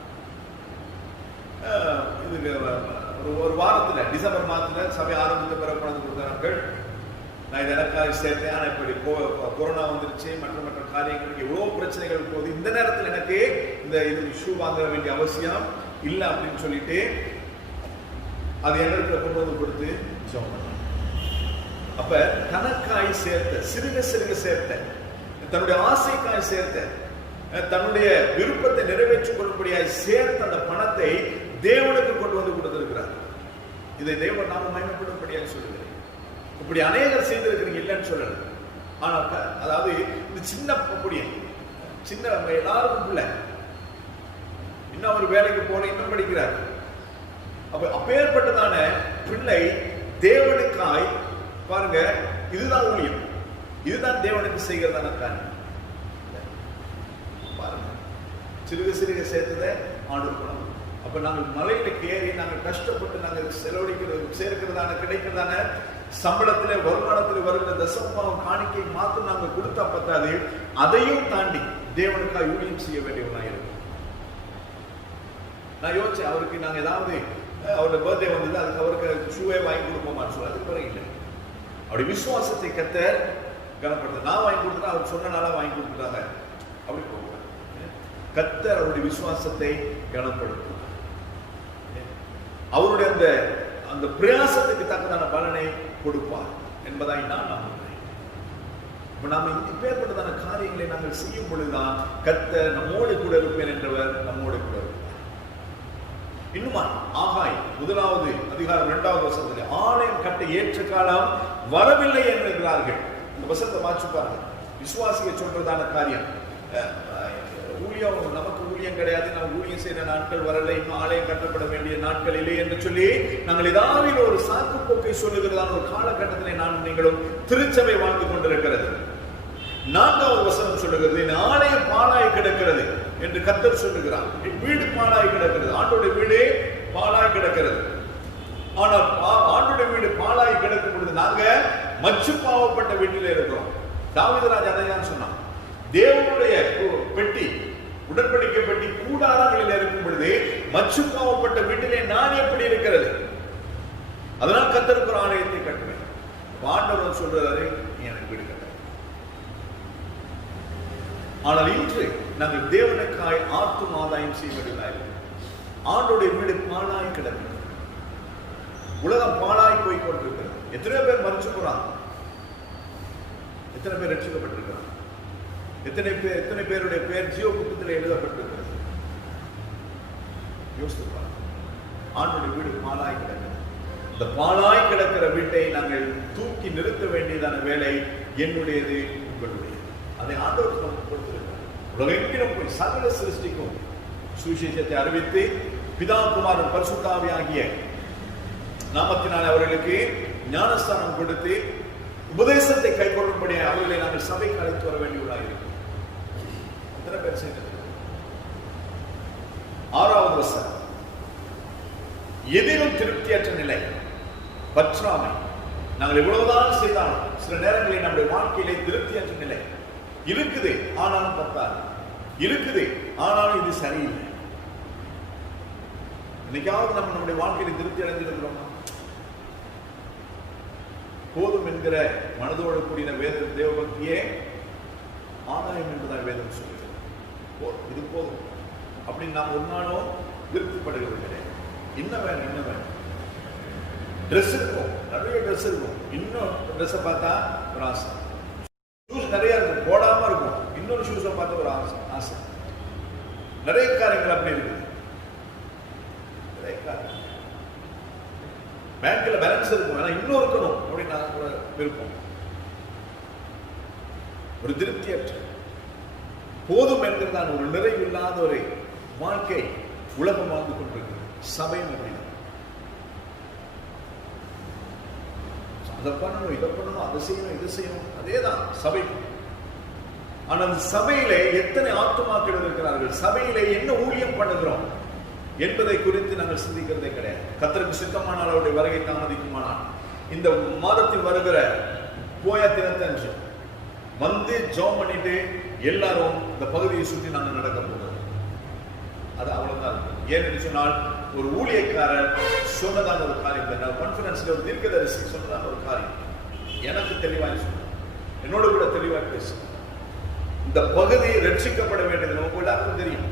இதுக்கு ஒரு வாரத்தில் டிசம்பர் மாதத்துல சபை ஆரம்பித்த பிறகு கொண்டு கொடுத்தார்கள். நான் இதை எனக்காக சேர்த்தேன். ஆனால் இப்படி கொரோனா வந்துருச்சு, மற்ற காரியங்களுக்கு எவ்வளவு பிரச்சனைகள் போகுது, இந்த நேரத்தில் எனக்கு இந்த இது ஷூ வாங்க வேண்டிய அவசியம் இல்லை அப்படின்னு சொல்லிட்டு அது என்னிடத்துல கொண்டு வந்து கொடுத்து ஜெபம் பண்ணாங்க. அப்ப தனக்காய் சேர்த்த, சிறுக சிறுக சேர்த்த, தன்னுடைய ஆசைக்காய் சேர்த்த, தன்னுடைய விருப்பத்தை நிறைவேற்றிக் கொள்ளும்படியாய் சேர்த்த அந்த பணத்தை தேவனுக்கு கொண்டு வந்து கொடுத்திருக்கிறார். இதை தேவன் நாம மகிமைப்படும்படியாக சொல்லுகிறேன். இப்படி அநேகர் செய்திருக்கிறீங்க, இல்லைன்னு சொல்லல. ஆனா அதாவது இந்த சின்ன புடிய சின்ன எல்லாருக்கும் பிள்ளை, இன்னும் அவர் வேலைக்கு போல, இன்னும் படிக்கிறார். அப்ப அப்பேற்பட்டதான பிள்ளை தேவனுக்காய் பாருங்க, இதுதான் ஊழியம், இதுதான் தேவனுக்கு செய்கிறதான காரியம். பாருங்க, சிறுக சிறுக சேர்த்ததை ஆண்டவர் பணம். அப்ப நாங்கள் மலையில ஏறி நாங்கள் கஷ்டப்பட்டு நாங்கள் செலவழிக்கிறது, சேர்க்கிறதான கிடைக்கிறதான சம்பளத்திலே வருமானத்திலே வருகிற தசமபாகம் காணிக்கை மாத்திரம் நாங்கள் கொடுத்தா பத்தாது, அதையும் தாண்டி தேவனுக்காய் ஊழியம் செய்ய வேண்டியவனாக இருக்கும். நான் யோசிச்சேன், அவருக்கு நாங்கள் ஏதாவது அவருடைய பர்த்டே வந்தது, அதுக்கு அவருக்கு ஷூவே வாங்கி கொடுப்போமான்னு சொல்ல, அதுக்கு பிறகு இல்லை. அப்படி விசுவாசத்தை கர்த்தர் கனப்படுத்த, நான் வாங்கி கொடுத்தா அவர் சொன்னனால வாங்கி கொடுத்துட்டாங்க அப்படி போவார். கர்த்தர் அவருடைய விசுவாசத்தை கனப்படுத்தும். அவருடைய அந்த அந்த பிரயாசத்துக்கு தக்கதான பலனை கொடுப்பார் என்பதாய் நான் நம்புகிறேன். இப்ப நாம இப்பேற்பட்டதான காரியங்களை நாங்கள் செய்யும் பொழுதுதான் கர்த்தர் நம்மோடு கூட இருப்பேன் என்றவர் நம்மோடு கூட இருப்பார். இன்னுமா ஆகாய் 1வது அதிகாரம் 2வது வசனத்தில் ஆலயம் கட்ட ஏற்ற காலம் வரவில்லை என்கிறார்கள். இந்த வசனத்தை வாசிப்பாங்க. விசுவாசியை சொல்றதான காரியம், ஊழியம் நமக்கு ஊழியம் கிடையாது, நம்ம ஊழியம் செய்த நாட்கள் வரல, இன்னும் ஆலயம் கட்டப்பட வேண்டிய நாட்கள் இல்லை என்று சொல்லி நாங்கள் ஏதாவது ஒரு சாக்கு போக்கை சொல்லுகிறதான ஒரு காலகட்டத்திலே நான் நீங்களும் திருச்சபை வாழ்ந்து கொண்டிருக்கிறது. 4வது வசனம் சொல்லுகிறது, இந்த ஆலயம் பாழாய் கிடக்கிறது என்று கர்த்தர் சொல்லுகிறார். வீடு பாழாய் கிடக்கிறது, ஆண்டோட வீடு பாழாய் கிடக்கிறது. ஆனால் ஆண்டோட வீடு பாழாய் கிடக்கும் பொழுது நாங்க மச்சு பாவப்பட்ட வீட்டில் இருக்கிறோம். தாவீது ராஜா அதைதான் சொன்னான். தேவனுடைய பெட்டி, உடன்படிக்கை பெட்டி கூடாரங்களில் இருக்கும் பொழுது மச்சு பாவப்பட்ட வீட்டிலே நான் எப்படி இருக்கிறது? அதனால் கர்த்தருக்கு ஒரு ஆலயத்தை கட்டுவேன். ஆண்டவர் சொல்றாரு, நீ எனக்கு வீடு கட்ட. ஆனால் இன்று நாங்கள் தேவனுக்காய் ஆத்தும் ஆதாயம் செய்வதில்லை. ஆண்டோடைய வீடு பாழாய் கிடக்கிறது, உலகம் பாழாய் போய் கொண்டிருக்கிறது. எத்தனை பேர் மறிச்சு போறாங்க, எத்தனை பேர் ரட்சிக்கப்பட்டிருக்கிறாங்க, எத்தனை பேருடைய பேர் ஜீவ புத்தகத்தில் எழுதப்பட்டிருக்கிறது. யோசித்து பாருங்க. ஆண்டோடைய வீடு பாழாய் கிடக்கிறது. இந்த பாழாய் கிடக்கிற வீட்டை நாங்கள் தூக்கி நிறுத்த வேண்டியதான வேலை என்னுடையது, உங்களுடையது. அதை ஆண்டவர் கொடுத்திருக்கிறார். உலகெங்கிலும் போய் சகல சிருஷ்டிக்கும் சுவிசேஷத்தை அறிவித்து பிதா குமாரன் பரிசுத்த ஆவியாகிய நாமத்தினால் அவர்களுக்கு ஞானஸ்தானம் கொடுத்து உபதேசத்தை கைக்கொள்ளும்படி அவர்களை நாங்கள் சபைக்கு அழைத்து வர வேண்டியவர்களாக இருக்கிறோம். எத்தனை பேர் செய்தது? 6வது வசனம், எதிலும் திருப்தியற்ற நிலை, பற்றாமை. நாங்கள் எவ்வளவுதான் செய்தாலும் சில நேரங்களில் நம்முடைய வாழ்க்கையிலே திருப்தியற்ற நிலை இருக்குது, ஆனாலும் பத்தாது, இருக்குது ஆனாலும் இது சரியில்லை. இன்னைக்காவது நம்ம நம்முடைய வாழ்க்கையில திருப்தி அடைஞ்சிருக்கிறோம். போதும் என்கிற மனதோடு கூடிய வேத தேவபக்தியே ஆதாயம் என்பதாக வேதம் சொல்லுகிறது. இது போதும் அப்படின்னு நாம் ஒரு நாளும் திருப்திப்படுகிறது கிடையாது. இன்னும் வேணும், இன்னும் வேணும். ட்ரெஸ் இருக்கும், நிறைய ட்ரெஸ் இருக்கும், இன்னும் ட்ரெஸ்ஸை பார்த்தா ஒரு ஆசை. ஷூஸ் நிறைய இருக்கும், போடாம இருக்கும், இன்னொரு ஷூஸை பார்த்தா ஒரு ஆசை. நிறைய காரியங்கள் அப்படி இருக்குது. நிறைய காரியங்கள் பேங்க்ல பேலன்ஸ் இருக்கும், ஆனா இன்னும் இருக்கணும் அப்படின்னு நான் விருப்பம். ஒரு திருப்தியற்ற, போதும் என்கிறதான ஒரு நிறைவு இல்லாத ஒரு வாழ்க்கை உலகம் வாழ்ந்து கொண்டிருக்கிறது. சபையும் அப்படிதான். அதை பண்ணணும், இதை பண்ணணும், அதை செய்யணும், இதை செய்யணும், அதேதான் சபை. ஆனால் சபையிலே எத்தனை ஆத்துமாக்கள் இருக்கிறார்கள், சபையிலே என்ன ஊழியம் பண்ணுகிறோம் என்பதை குறித்து நாங்கள் சிந்திக்கிறதே கிடையாது. கர்த்தருக்கு சித்தமானால் அவருடைய வருகை தாமதிக்குமானால் இந்த மாதத்தில் வருகிற போயா தினத்தன்று வந்து ஜெபம் பண்ணிட்டு எல்லாரும் இந்த பகுதியை சுற்றி நாங்கள் நடக்க போகிறோம். அது அவ்வளவுதான். ஏன்னு சொன்னால் ஒரு ஊழியக்காரர் சொன்னதான ஒரு காரியம், கான்ஃபரன்ஸ்ல ஒரு தீர்க்கதரிசி சொன்னதான ஒரு காரியம் எனக்கு தெளிவாக சொன்னார், என்னோட கூட தெளிவாக பேசும். இந்த பகுதி ரட்சிக்கப்பட வேண்டியது நமக்கு எல்லாருக்கும் தெரியும்.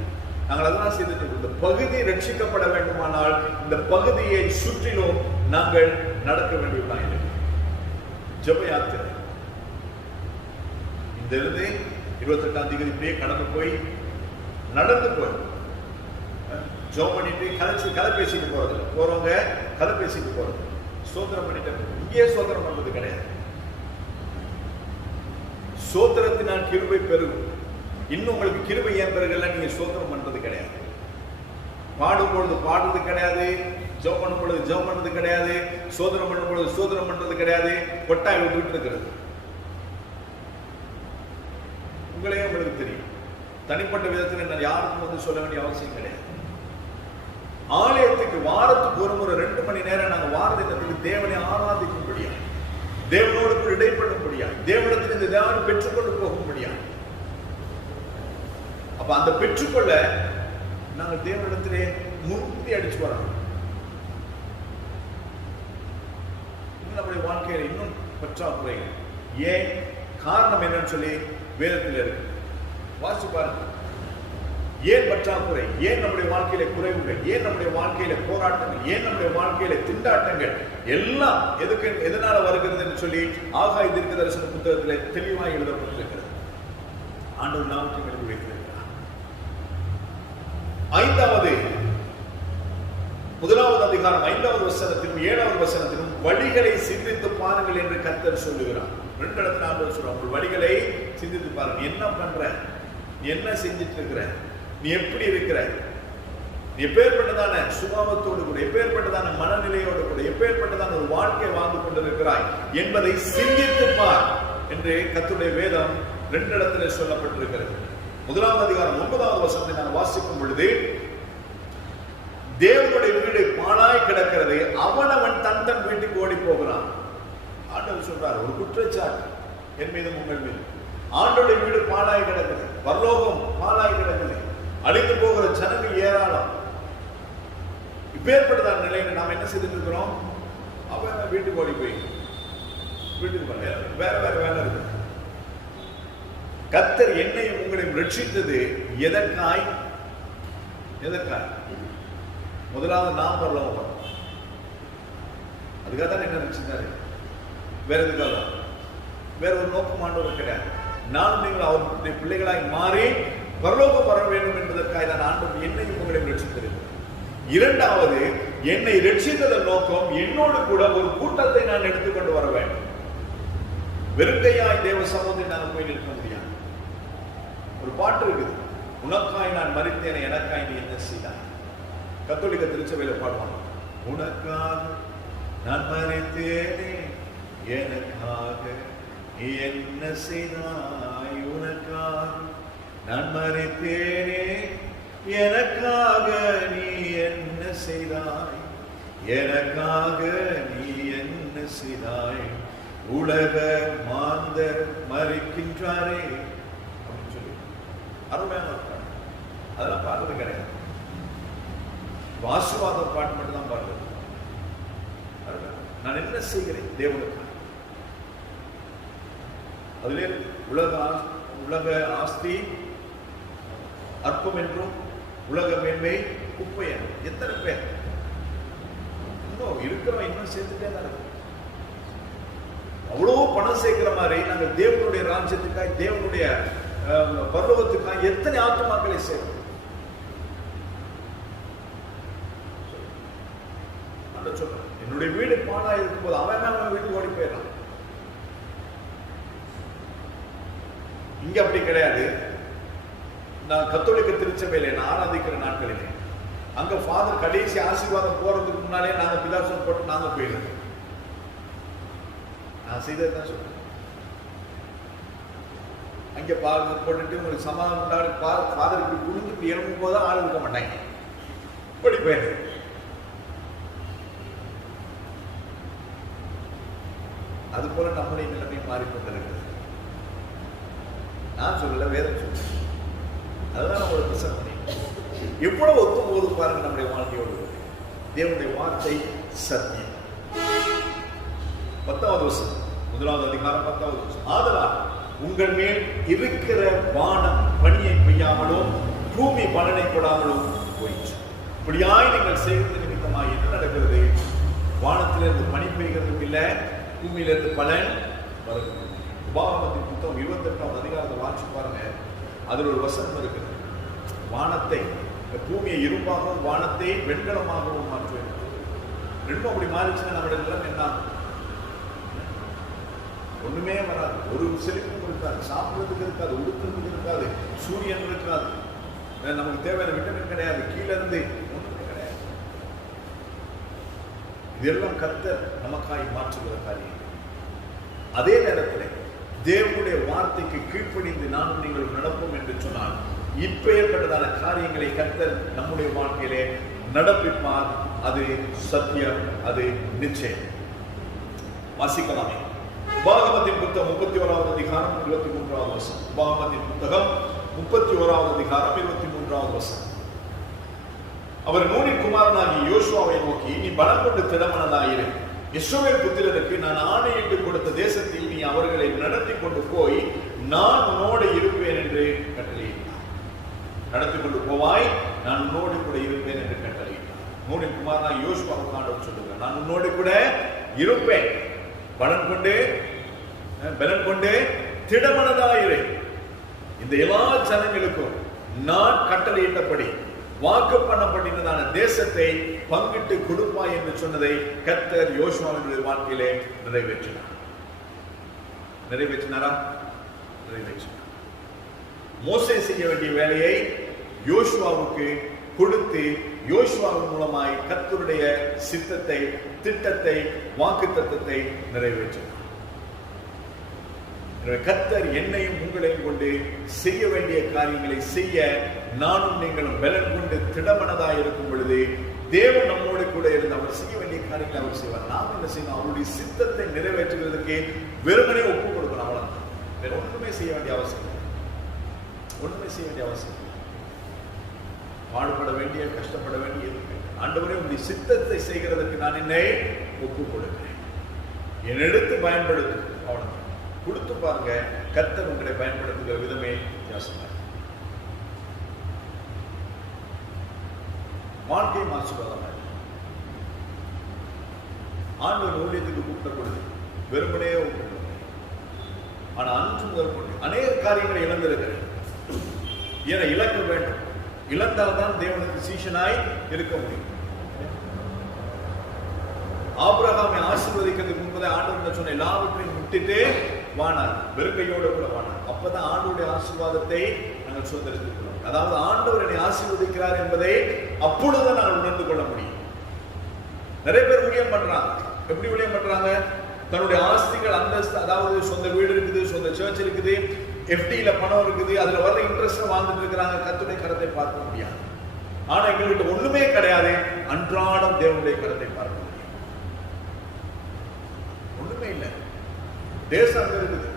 நாங்கள் அதெல்லாம் செய்துட்டு இருக்கோம். இந்த பகுதி ரட்சிக்கப்பட வேண்டுமானால் இந்த பகுதியை சுற்றிலும் நாங்கள் நடக்க வேண்டியதுதான். ஜெப யாத்திரை இந்த இருந்து 28ஆம் தேதி இப்படியே கடந்து போய் நடந்து போய் ஜெபம் பண்ணிட்டு கதை பேசிட்டு போறது, போறவங்க கதை பேசிட்டு போறது, ஸ்தோத்திரம் பண்ணிட்டு இங்கே ஸ்தோத்திரம் பண்றது கிடையாது. ஸ்தோத்திரத்தினால் கிருபை பெருகும். இன்னும் உங்களுக்கு கிருபை ஏன் பெருகல, நீங்க ஸ்தோத்திரம் பண்றது கிடையாது. பாடும் பொழுது பாடுறது கிடையாது, ஜெபம் பண்ணும் பொழுது ஜெபம் பண்றது கிடையாது, ஸ்தோத்திரம் பண்ணும் பொழுது ஸ்தோத்திரம் பண்றது கிடையாது, கொட்டாய் விட்டு இருக்கிறது. உங்களையே உங்களுக்கு தெரியும். தனிப்பட்ட விதத்தில் நான் யாருக்கும் வந்து சொல்ல வேண்டிய அவசியம் கிடையாது. ஆலயத்துக்கு வாரத்துக்கு ஒரு முறை 2 மணி நேரம் நாங்கள் வார தினத்துக்கு தேவனை ஆராதிக்கும்படியா, தேவனோடு இடைப்படும்படியா, தேவனிடத்தில் இந்த தேவனை பெற்றுக்கொண்டு போகும்படியா. அப்ப அந்த பெற்றுக்கொள்ள நாங்கள் தேவனிடத்திலே முன்கூட்டி அடிச்சு வரணும். நம்முடைய வாழ்க்கையில இன்னும் பற்றாக்குறைகள் ஏன், காரணம் என்னன்னு சொல்லி வேதத்தில் இருக்கு. வாசிச்சு பாருங்க. ஏன் பற்றாக்குறை, ஏன் நம்முடைய வாழ்க்கையில குறைவுகள், ஏன் நம்முடைய வாழ்க்கையில போராட்டங்கள், ஏன் நம்முடைய வாழ்க்கையில திண்டாட்டங்கள் எல்லாம் எதனால வருகிறது என்று சொல்லி ஆகாய தீர்க்கதரிசன புத்தகத்தில் தெளிவாக எழுதப்பட்டிருக்கிறது. ஆண்டவர் நாமத்தை எழுதி வைத்திருக்கிறார். 1வது அதிகாரம் 5வது வசனத்திலும் 7வது வசனத்திலும் வழிகளை சிந்தித்து பாருங்கள் என்று கர்த்தர் சொல்லுகிறார். 2 இடத்துல ஆண்டவர் சொல்றார், உங்கள் வழிகளை சிந்தித்து பாருங்க. என்ன பண்ற, நீ என்ன செஞ்சிட்டு இருக்கிற, நீ எப்படி இருக்கிற, நீ எப்பேற்பட்டதான சுபாவத்தோடு கூட, எப்பேற்பட்டதான மனநிலையோடு கூட, எப்பேற்பட்டதான ஒரு வாழ்க்கை வாழ்ந்து கொண்டிருக்கிறாய் என்பதை சிந்தித்து பார் என்று கர்த்தருடைய வேதம் 2 இடத்துல சொல்லப்பட்டிருக்கிறது. 1வது அதிகாரம் 9வது வசனத்தை நான் வாசிக்கும் பொழுது, தேவனுடைய வீடு பாழாய் கிடக்கிறது, அவனவன் தன் தன் வீட்டுக்கு ஓடி போகிறான். ஆண்டவர் சொல்றார், ஒரு குற்றச்சாட்டு என் மீதும் உங்கள் மீது. ஆண்டவருடைய வீடு பாழாய் கிடக்குது, பரலோகம் பாழாய் கிடக்குது, அழிந்து போகிற ஜனங்கள் ஏராளம். இப்பேற்பட்டதான நிலையில நாம் என்ன செய்துட்டு இருக்கிறோம்? அவன் வீட்டுக்கு ஓடி போய் வீட்டுக்கு வேற வேற வேலை இருக்கு. கர்த்தர் என்னையும் உங்களையும் ரட்சித்தது எதற்காய்? எதற்காய்? முதலாவது நாம் பரலோகம், அதுக்காக தான் என்ன ரட்சித்தாரு. வேற எதுக்காக? வேற ஒரு நோக்கம் ஆண்டவர் கிடையாது. நான் நீங்கள் அவருடைய பிள்ளைகளாய் மாறி பரலோகம் வர வேண்டும் என்பதற்காக தான் ஆண்டவர் என்னையும் உங்களையும் ரட்சித்திருக்கிறார். 2வது, என்னை ரட்சித்ததன் நோக்கம் என்னோடு கூட ஒரு கூட்டத்தை நான் எடுத்துக்கொண்டு வர வேண்டும். வெறுங்கையாய் தேவ சமூகத்தில் நான் போய் நிற்க முடியாது. ஒரு பாட்டு இருக்குது, உனக்காய் நான் மரித்தேனே எனக்காய் நீ என்ன செய்தாய். கத்தோலிக்க திருச்சபையில பாடுவாங்க, உனக்காக நான் மரித்தேனே, எனக்காக நீ என்ன செய்தாய், உனக்காக நான் மரித்தேனே, எனக்காக நீ என்ன செய்தாய், எனக்காக நீ என்ன செய்தாய், உலக மாந்தர் மறிக்கின்றாரே அப்படின்னு சொல்லி அருமையான ஒரு பாட்டு. அதெல்லாம் பாடுறது கிடையாது, ஆசீர்வாத பாட்டு மட்டும் தான் பாடுறது. நான் என்ன செய்கிறேன் தேவனுக்கு, அதிலே உலக ஆஸ்தி அற்பம் என்றும் உலக மேன்மை குப்பை என்றும். எத்தனை பேர் இன்னும் இருக்கிறோம், இன்னும் சேர்த்துட்டே தான் இருக்கு. அவ்வளவு பணம் சேர்க்கிற மாதிரி நாங்கள் தேவனுடைய ராஜ்யத்துக்காய், தேவனுடைய பரலோகத்துக்காய் எத்தனை ஆத்துமாக்களை சேர்க்கிறோம். சொல்றேன், என்னுடைய வீடு பாழா இருக்கும் போது அவன் வீட்டுக்கு ஓடி போயிடலாம். இங்க அப்படி கிடையாது. நான் கத்தோலிக்க திருச்சபையில நான் ஆராதிக்கிற நாட்களிலே அங்க ஃபாதர் கடைசி ஆசீர்வாதம் போறதுக்கு முன்னாலே நாங்க பிதாசம் போட்டு நாங்க போயிடுறோம். நான் செய்ததுதான் சொல்றேன். அங்க போட்டுட்டு உங்களுக்கு சமாதானம் ஃபாதர் இப்படி குனிஞ்சு இறங்கும் போது ஆள் இருக்க மாட்டாங்க, இப்படி போயிடு. அது போல நம்முடைய நிலைமை மாறிக்கொண்டிருக்கிறது. நான் சொல்லல, வேதம் சொல்ல. அதுதான் நம்மளோட பிரசனை. எவ்வளவு ஒத்து போது பாருங்க நம்முடைய வாழ்க்கையோடு. தேவனுடைய வார்த்தை சத்தியம். 10வது வசனம், 1வது அதிகாரம் 10வது வசனம். ஆதலால் உங்கள் மேல் இருக்கிற வானம் பனியை பெய்யாமலும் பூமி பலனை கொடாமலும் போயிற்று. இப்படியாய் நீங்கள் செய்வது நிமித்தமாக என்ன நடக்கிறது? வானத்திலிருந்து பனி பெய்கிறதும் இல்லை, பூமியிலிருந்து பலன் வருகிறது. உபாகமத்தின் புத்தகம் 28வது அதிகாரத்தை வாசிச்சு பாருங்க. அதில் ஒரு வசனம் இருக்குது, வானத்தை, பூமியை இரும்பாகவும் வானத்தை வெண்கலமாகவும் மாற்றுவேன். ரெண்டும் அப்படி மாறிச்சுன்னா நம்முடைய நிலம் என்ன? ஒண்ணுமே வராது, ஒரு செழிப்பும் இருக்காது, சாப்பிடுறதுக்கு இருக்காது, உடுத்துறதுக்கு இருக்காது, சூரியன் இருக்காது, நமக்கு தேவையான விட்டமின் கிடையாது, கீழே இருந்து ஒன்றுமே கிடையாது. இதெல்லாம் கர்த்தர் நமக்காய் மாற்றுகிற காரியம். அதே நேரத்தில் தேவனுடைய வார்த்தைக்கு கீழ்ப்படிந்து நானும் நீங்கள் நடப்போம் என்று சொன்னால் இப்பேற்பட்டதான காரியங்களை கர்த்தர் நம்முடைய வாழ்க்கையிலே நடப்பிப்பார். அது சத்தியம், அது நிச்சயம். வாசிக்கலாமே. உபாகமத்தின் புத்தகம் 31வது அதிகாரம் 23வது வசனம். உபாகமத்தின் புத்தகம் 31வது அதிகாரம் 23வது வசனம். அவர் நூனின் குமாரனாகிய யோசுவாவை நோக்கி, நீ பலம் கொண்டு திடமனதாயிரு, இஸ்ரவேல் புத்திரருக்கு நான் ஆணையிட்டு கொடுத்த தேசத்தில் நீ அவர்களை நடத்தி கொண்டு போய் நான் உன்னோடு இருப்பேன் என்று கட்டளையிட்டார். நடத்தி கொண்டு போவாய், நான் உன்னோடு கூட இருப்பேன் என்று கட்டளையிட்டார். நூனின் குமாரனாகிய யோசுவாவுக்கு ஆண்டவர் சொல்லுகிறார், நான் உன்னோடு கூட இருப்பேன், பலம் கொண்டு திடமனதாயிரு. இந்த எல்லா ஜனங்களுக்கும் நான் கட்டளையிட்டபடி வாக்கு பண்ணப்பட்டதான தேசத்தை பங்கிட்டு கொடுப்பாய் என்று சொன்னதை கர்த்தர் யோசுவாவினுடைய வாழ்க்கையிலே நிறைவேற்றினார். நிறைவேற்றினாரா? நிறைவேற்றினார். மோசே செய்ய வேண்டிய வேலையை யோசுவாவுக்கு கொடுத்து யோசுவாவின் மூலமாய் கர்த்தருடைய சித்தத்தை, திட்டத்தை, வாக்குத்தத்தத்தை நிறைவேற்றினார். கர்த்தர் என்னையும் உங்களையும் கொண்டு செய்ய வேண்டிய காரியங்களை செய்ய நானும் நீங்களும் பலன் கொண்டு திடமனதாக இருக்கும் பொழுது தேவன் நம்மோடு கூட இருந்து அவர் செய்ய வேண்டிய காரியங்களை அவர் செய்வார். நாம் என்ன செய்யணும்? அவருடைய சித்தத்தை நிறைவேற்றுவதற்கு வெறுமனே ஒப்பு கொடுக்கணும். அவ்வளவு, வேற ஒன்றுமே செய்ய வேண்டிய அவசியம், ஒன்றுமே செய்ய வேண்டிய அவசியம். பாடுபட வேண்டிய, கஷ்டப்பட வேண்டிய ஆண்டவரே உங்களுடைய சித்தத்தை செய்கிறதுக்கு நான் என்னை ஒப்பு கொடுக்கிறேன், என்னெடுத்து பயன்படுத்தும். அவ்வளவு கொடுத்து பாருங்க, கர்த்தர் உங்களை பயன்படுத்துகிற விதமே வித்தியாசமா. வாழ்க்கை மாசுபதமாக ஆண்டவர் ஊழியத்துக்கு கூப்பிட்ட பொழுது வெறுமனே கூப்பிட்டு, ஆனா அன்று முதல் கொண்டு அநேக காரியங்களை இழந்திருக்கிறேன். ஏன்னா இழக்க வேண்டும், இழந்தால்தான் தேவனுக்கு சீஷனாய் இருக்க முடியும். ஆபிரகாமை ஆசீர்வதிக்கிறதுக்கு முன்பதே ஆண்டவர் சொன்ன எல்லாவற்றையும் விட்டுட்டு வானார், வெறுக்கையோடு கூட வானார். அப்பதான் ஆண்டவருடைய ஆசீர்வாதத்தை நாங்கள் சுதந்திரித்துக் கொள்ளும். அதாவது ஆண்டவர் என்னை ஆசீர்வதிக்கிறார் என்பதை அப்பொழுதுதான் நாங்கள் உணர்ந்து கொள்ள முடியும். நிறைய பேர் ஊழியம் பண்றாங்க. எப்படி ஊழியம் பண்றாங்க? தன்னுடைய ஆஸ்திகள், அந்தஸ்து, அதாவது சொந்த வீடு இருக்குது, சொந்த சர்ச் இருக்குது, எஃப்டியில பணம் இருக்குது, அதுல வர்ற இன்ட்ரெஸ்ட் வாழ்ந்துட்டு இருக்கிறாங்க. கர்த்தருடைய கரத்தை பார்க்க முடியாது. ஆனா எங்கள்கிட்ட ஒண்ணுமே கிடையாது. அன்றாடம் தேவனுடைய கரத்தை பார்க்க முடியும். ஒண்ணுமே இல்லை. தேசம் அங்க இருக்குது.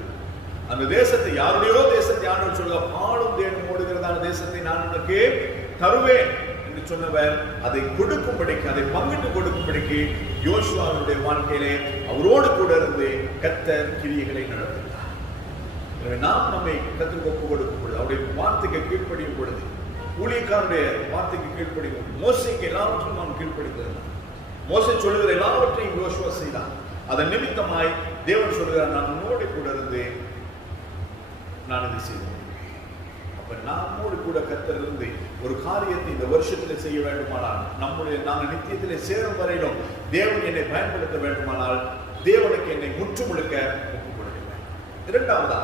அந்த தேசத்தை, யாருடையோ தேசத்தை ஆண்டவர் சொல்லுவா, பாலும் தேனும் ஓடுகிறதான தேசத்தை நான் உனக்கு தருவேன் என்று சொன்னவர் அதை கொடுக்கும்படிக்கு, அதை பங்கிட்டு கொடுக்கும்படிக்கு யோசுவாவுடைய வாழ்க்கையிலே அவரோடு கூட இருந்து கர்த்தர் கிரியைகளை நடத்துகிறார். எனவே நாம் நம்மை கர்த்தருக்கு ஒப்பு கொடுக்கும் பொழுது, அவருடைய வார்த்தைக்கு கீழ்ப்படியும் பொழுது, ஊழியக்காரருடைய வார்த்தைக்கு கீழ்ப்படியும், மோசேக்கு எல்லாவற்றையும் நாம் கீழ்ப்படிந்திருந்தார். மோசே சொல்லுகிற எல்லாவற்றையும் யோசுவா செய்தான். அதன் நிமித்தமாய் தேவன் சொல்கிறார், நான் உன்னோடு கூட இருந்து நான் இதை செய்தேன். அப்ப நம்மோடு கூட கர்த்தர் இருந்து ஒரு காரியத்தை இந்த வருஷத்துல செய்ய வேண்டுமானால், நாங்கள் நித்தியத்திலே சேரும் வரையிலும் தேவன் என்னை பயன்படுத்த வேண்டுமானால் தேவனுக்கு என்னை முற்று முழுக்க ஒப்புக் கொடுக்கிறேன். இரண்டாவதா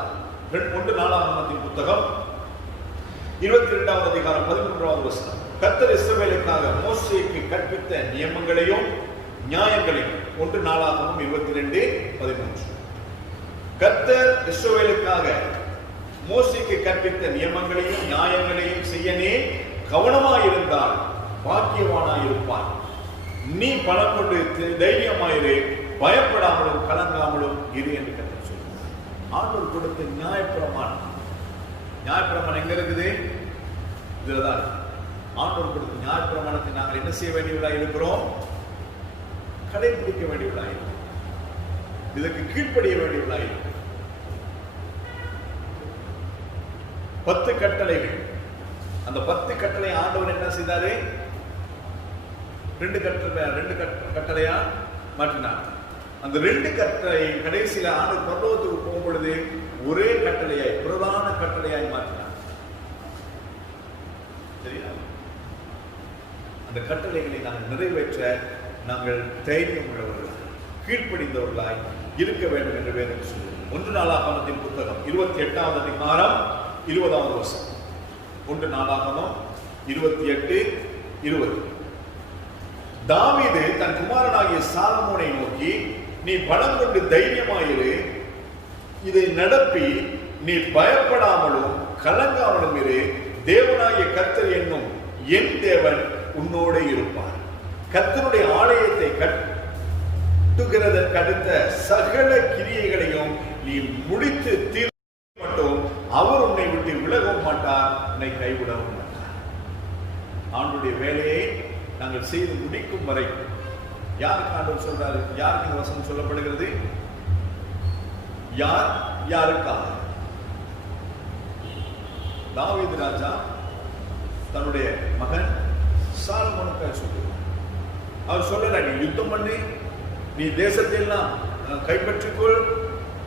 1 நாளாகமத்தின் புத்தகம் 22வது அதிகாரம் 11வது வசனம். கர்த்தர் இஸ்ரவேலுக்காக மோசேக்கு கற்பித்த நியமங்களையும் நியாயங்களையும். 1 நாளாகமம் 22:13. கர்த்தர் இஸ்ரவேலுக்காக மோசேக்கு கற்பித்த நியமங்களையும் நியாயங்களையும் செய்ய நீ கவனமாயிருந்தால் பாக்கியவானாயிருப்பான். நீ பலம் கொண்டு தைரியமாயிரு, பயப்படாமலும் கலங்காமலும் இரு என்று கர்த்தர் சொல்கிறார். ஆண்டவர் கொடுத்த நியாயப்பிரமாணம். நியாயப்பிரமாணம் எங்க இருக்குது? இதுலதான். ஆண்டவர் கொடுத்த நியாயப்பிரமாணத்தை நாங்கள் என்ன செய்ய வேண்டியவர்களாக இருக்கிறோம்? கடைபிடிக்க வேண்டியவர்களாக இருக்கிறோம். இதற்கு கீழ்ப்படிய வேண்டியவர்களாக இருக்கிறோம். 10 கட்டளைகள். அந்த 10 கட்டளை ஆண்டவர் என்ன செய்தாரு? 2 கட்டளையா மாற்றினார். அந்த 2 கட்டளை கடைசியில ஆண்டவர் பரலோகத்துக்கு போகும் பொழுது ஒரே கட்டளையாய், பிரதான கட்டளையாய் மாற்றினார். சரியா? அந்த கட்டளைகளை நாங்கள் நிறைவேற்ற நாங்கள் தைரியம் உள்ளவர்கள், கீழ்ப்படிந்தவர்களாய் இருக்க வேண்டும் என்று வேதம் சொல்லுகிறது. 1 நாளாகமத்தின் புத்தகம் 28வது அதிகாரம் 20வது வசனம். 1 நாளாகமம் 28:20. தாவீது தன் குமாரனாகிய சாலமோனை நோக்கி, நீ பலம் கொண்டு தைரியமாயிரு, இதை நடப்பி நீ பயப்படாமலும் கலங்காமலும் இரு, தேவனாகிய கர்த்தர் என்னும் என் தேவன் உன்னோடு இருப்பார். கர்த்தருடைய ஆலயத்தை கட்டுகிறதற்கு அடுத்த சகல கிரியைகளையும் நீ முடித்து தீர் மட்டும் அவர் உன்னை விட்டு விலகவும் மாட்டார், உன்னை கைவிடவும் மாட்டார். ஆண்டவருடைய வேலையை நாங்கள் செய்து முடிக்கும் வரை. யாருக்கு ஆண்டவர் சொல்றாரு? யாருக்கு இந்த வசனம் சொல்லப்படுகிறது? யார் யாருக்காக? தாவீது ராஜா தன்னுடைய மகன் சாலமோனுக்காக சொல்லுவார். அவர் சொல்றார், நீ யுத்தம் பண்ணி, நீ தேசத்தை எல்லாம் கைப்பற்றிக்கொள்,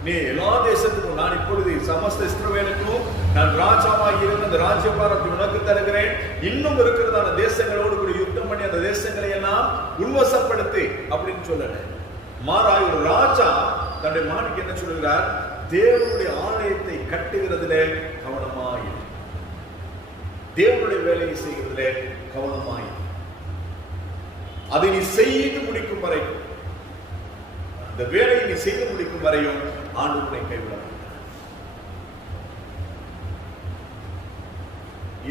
நீ எல்லா தேசத்துக்கும், நான் இப்பொழுது சமஸ்த இஸ்ரவேலுக்கும் நான் ராஜாவாக இருந்த அந்த ராஜ்யபாரத்தை உனக்கு தருகிறேன். இன்னும் இருக்கிறதான தேசங்களோடு கூட யுத்தம் பண்ணி அந்த தேசங்களை எல்லாம் உள்வசப்படுத்து அப்படின்னு சொல்லல. மாறாய் ஒரு ராஜா தன்னுடைய மகனுக்கு என்ன சொல்கிறார்? தேவனுடைய ஆலயத்தை கட்டுகிறதுல கவனமாயிரு, தேவனுடைய வேலையை செய்கிறதுல கவனமாயிரு. அதை நீ செய்து முடிக்கும் வரைக்கும், அந்த வேலையை நீ செய்து முடிக்கும் வரையும் ஆண்டவரை கைவிட.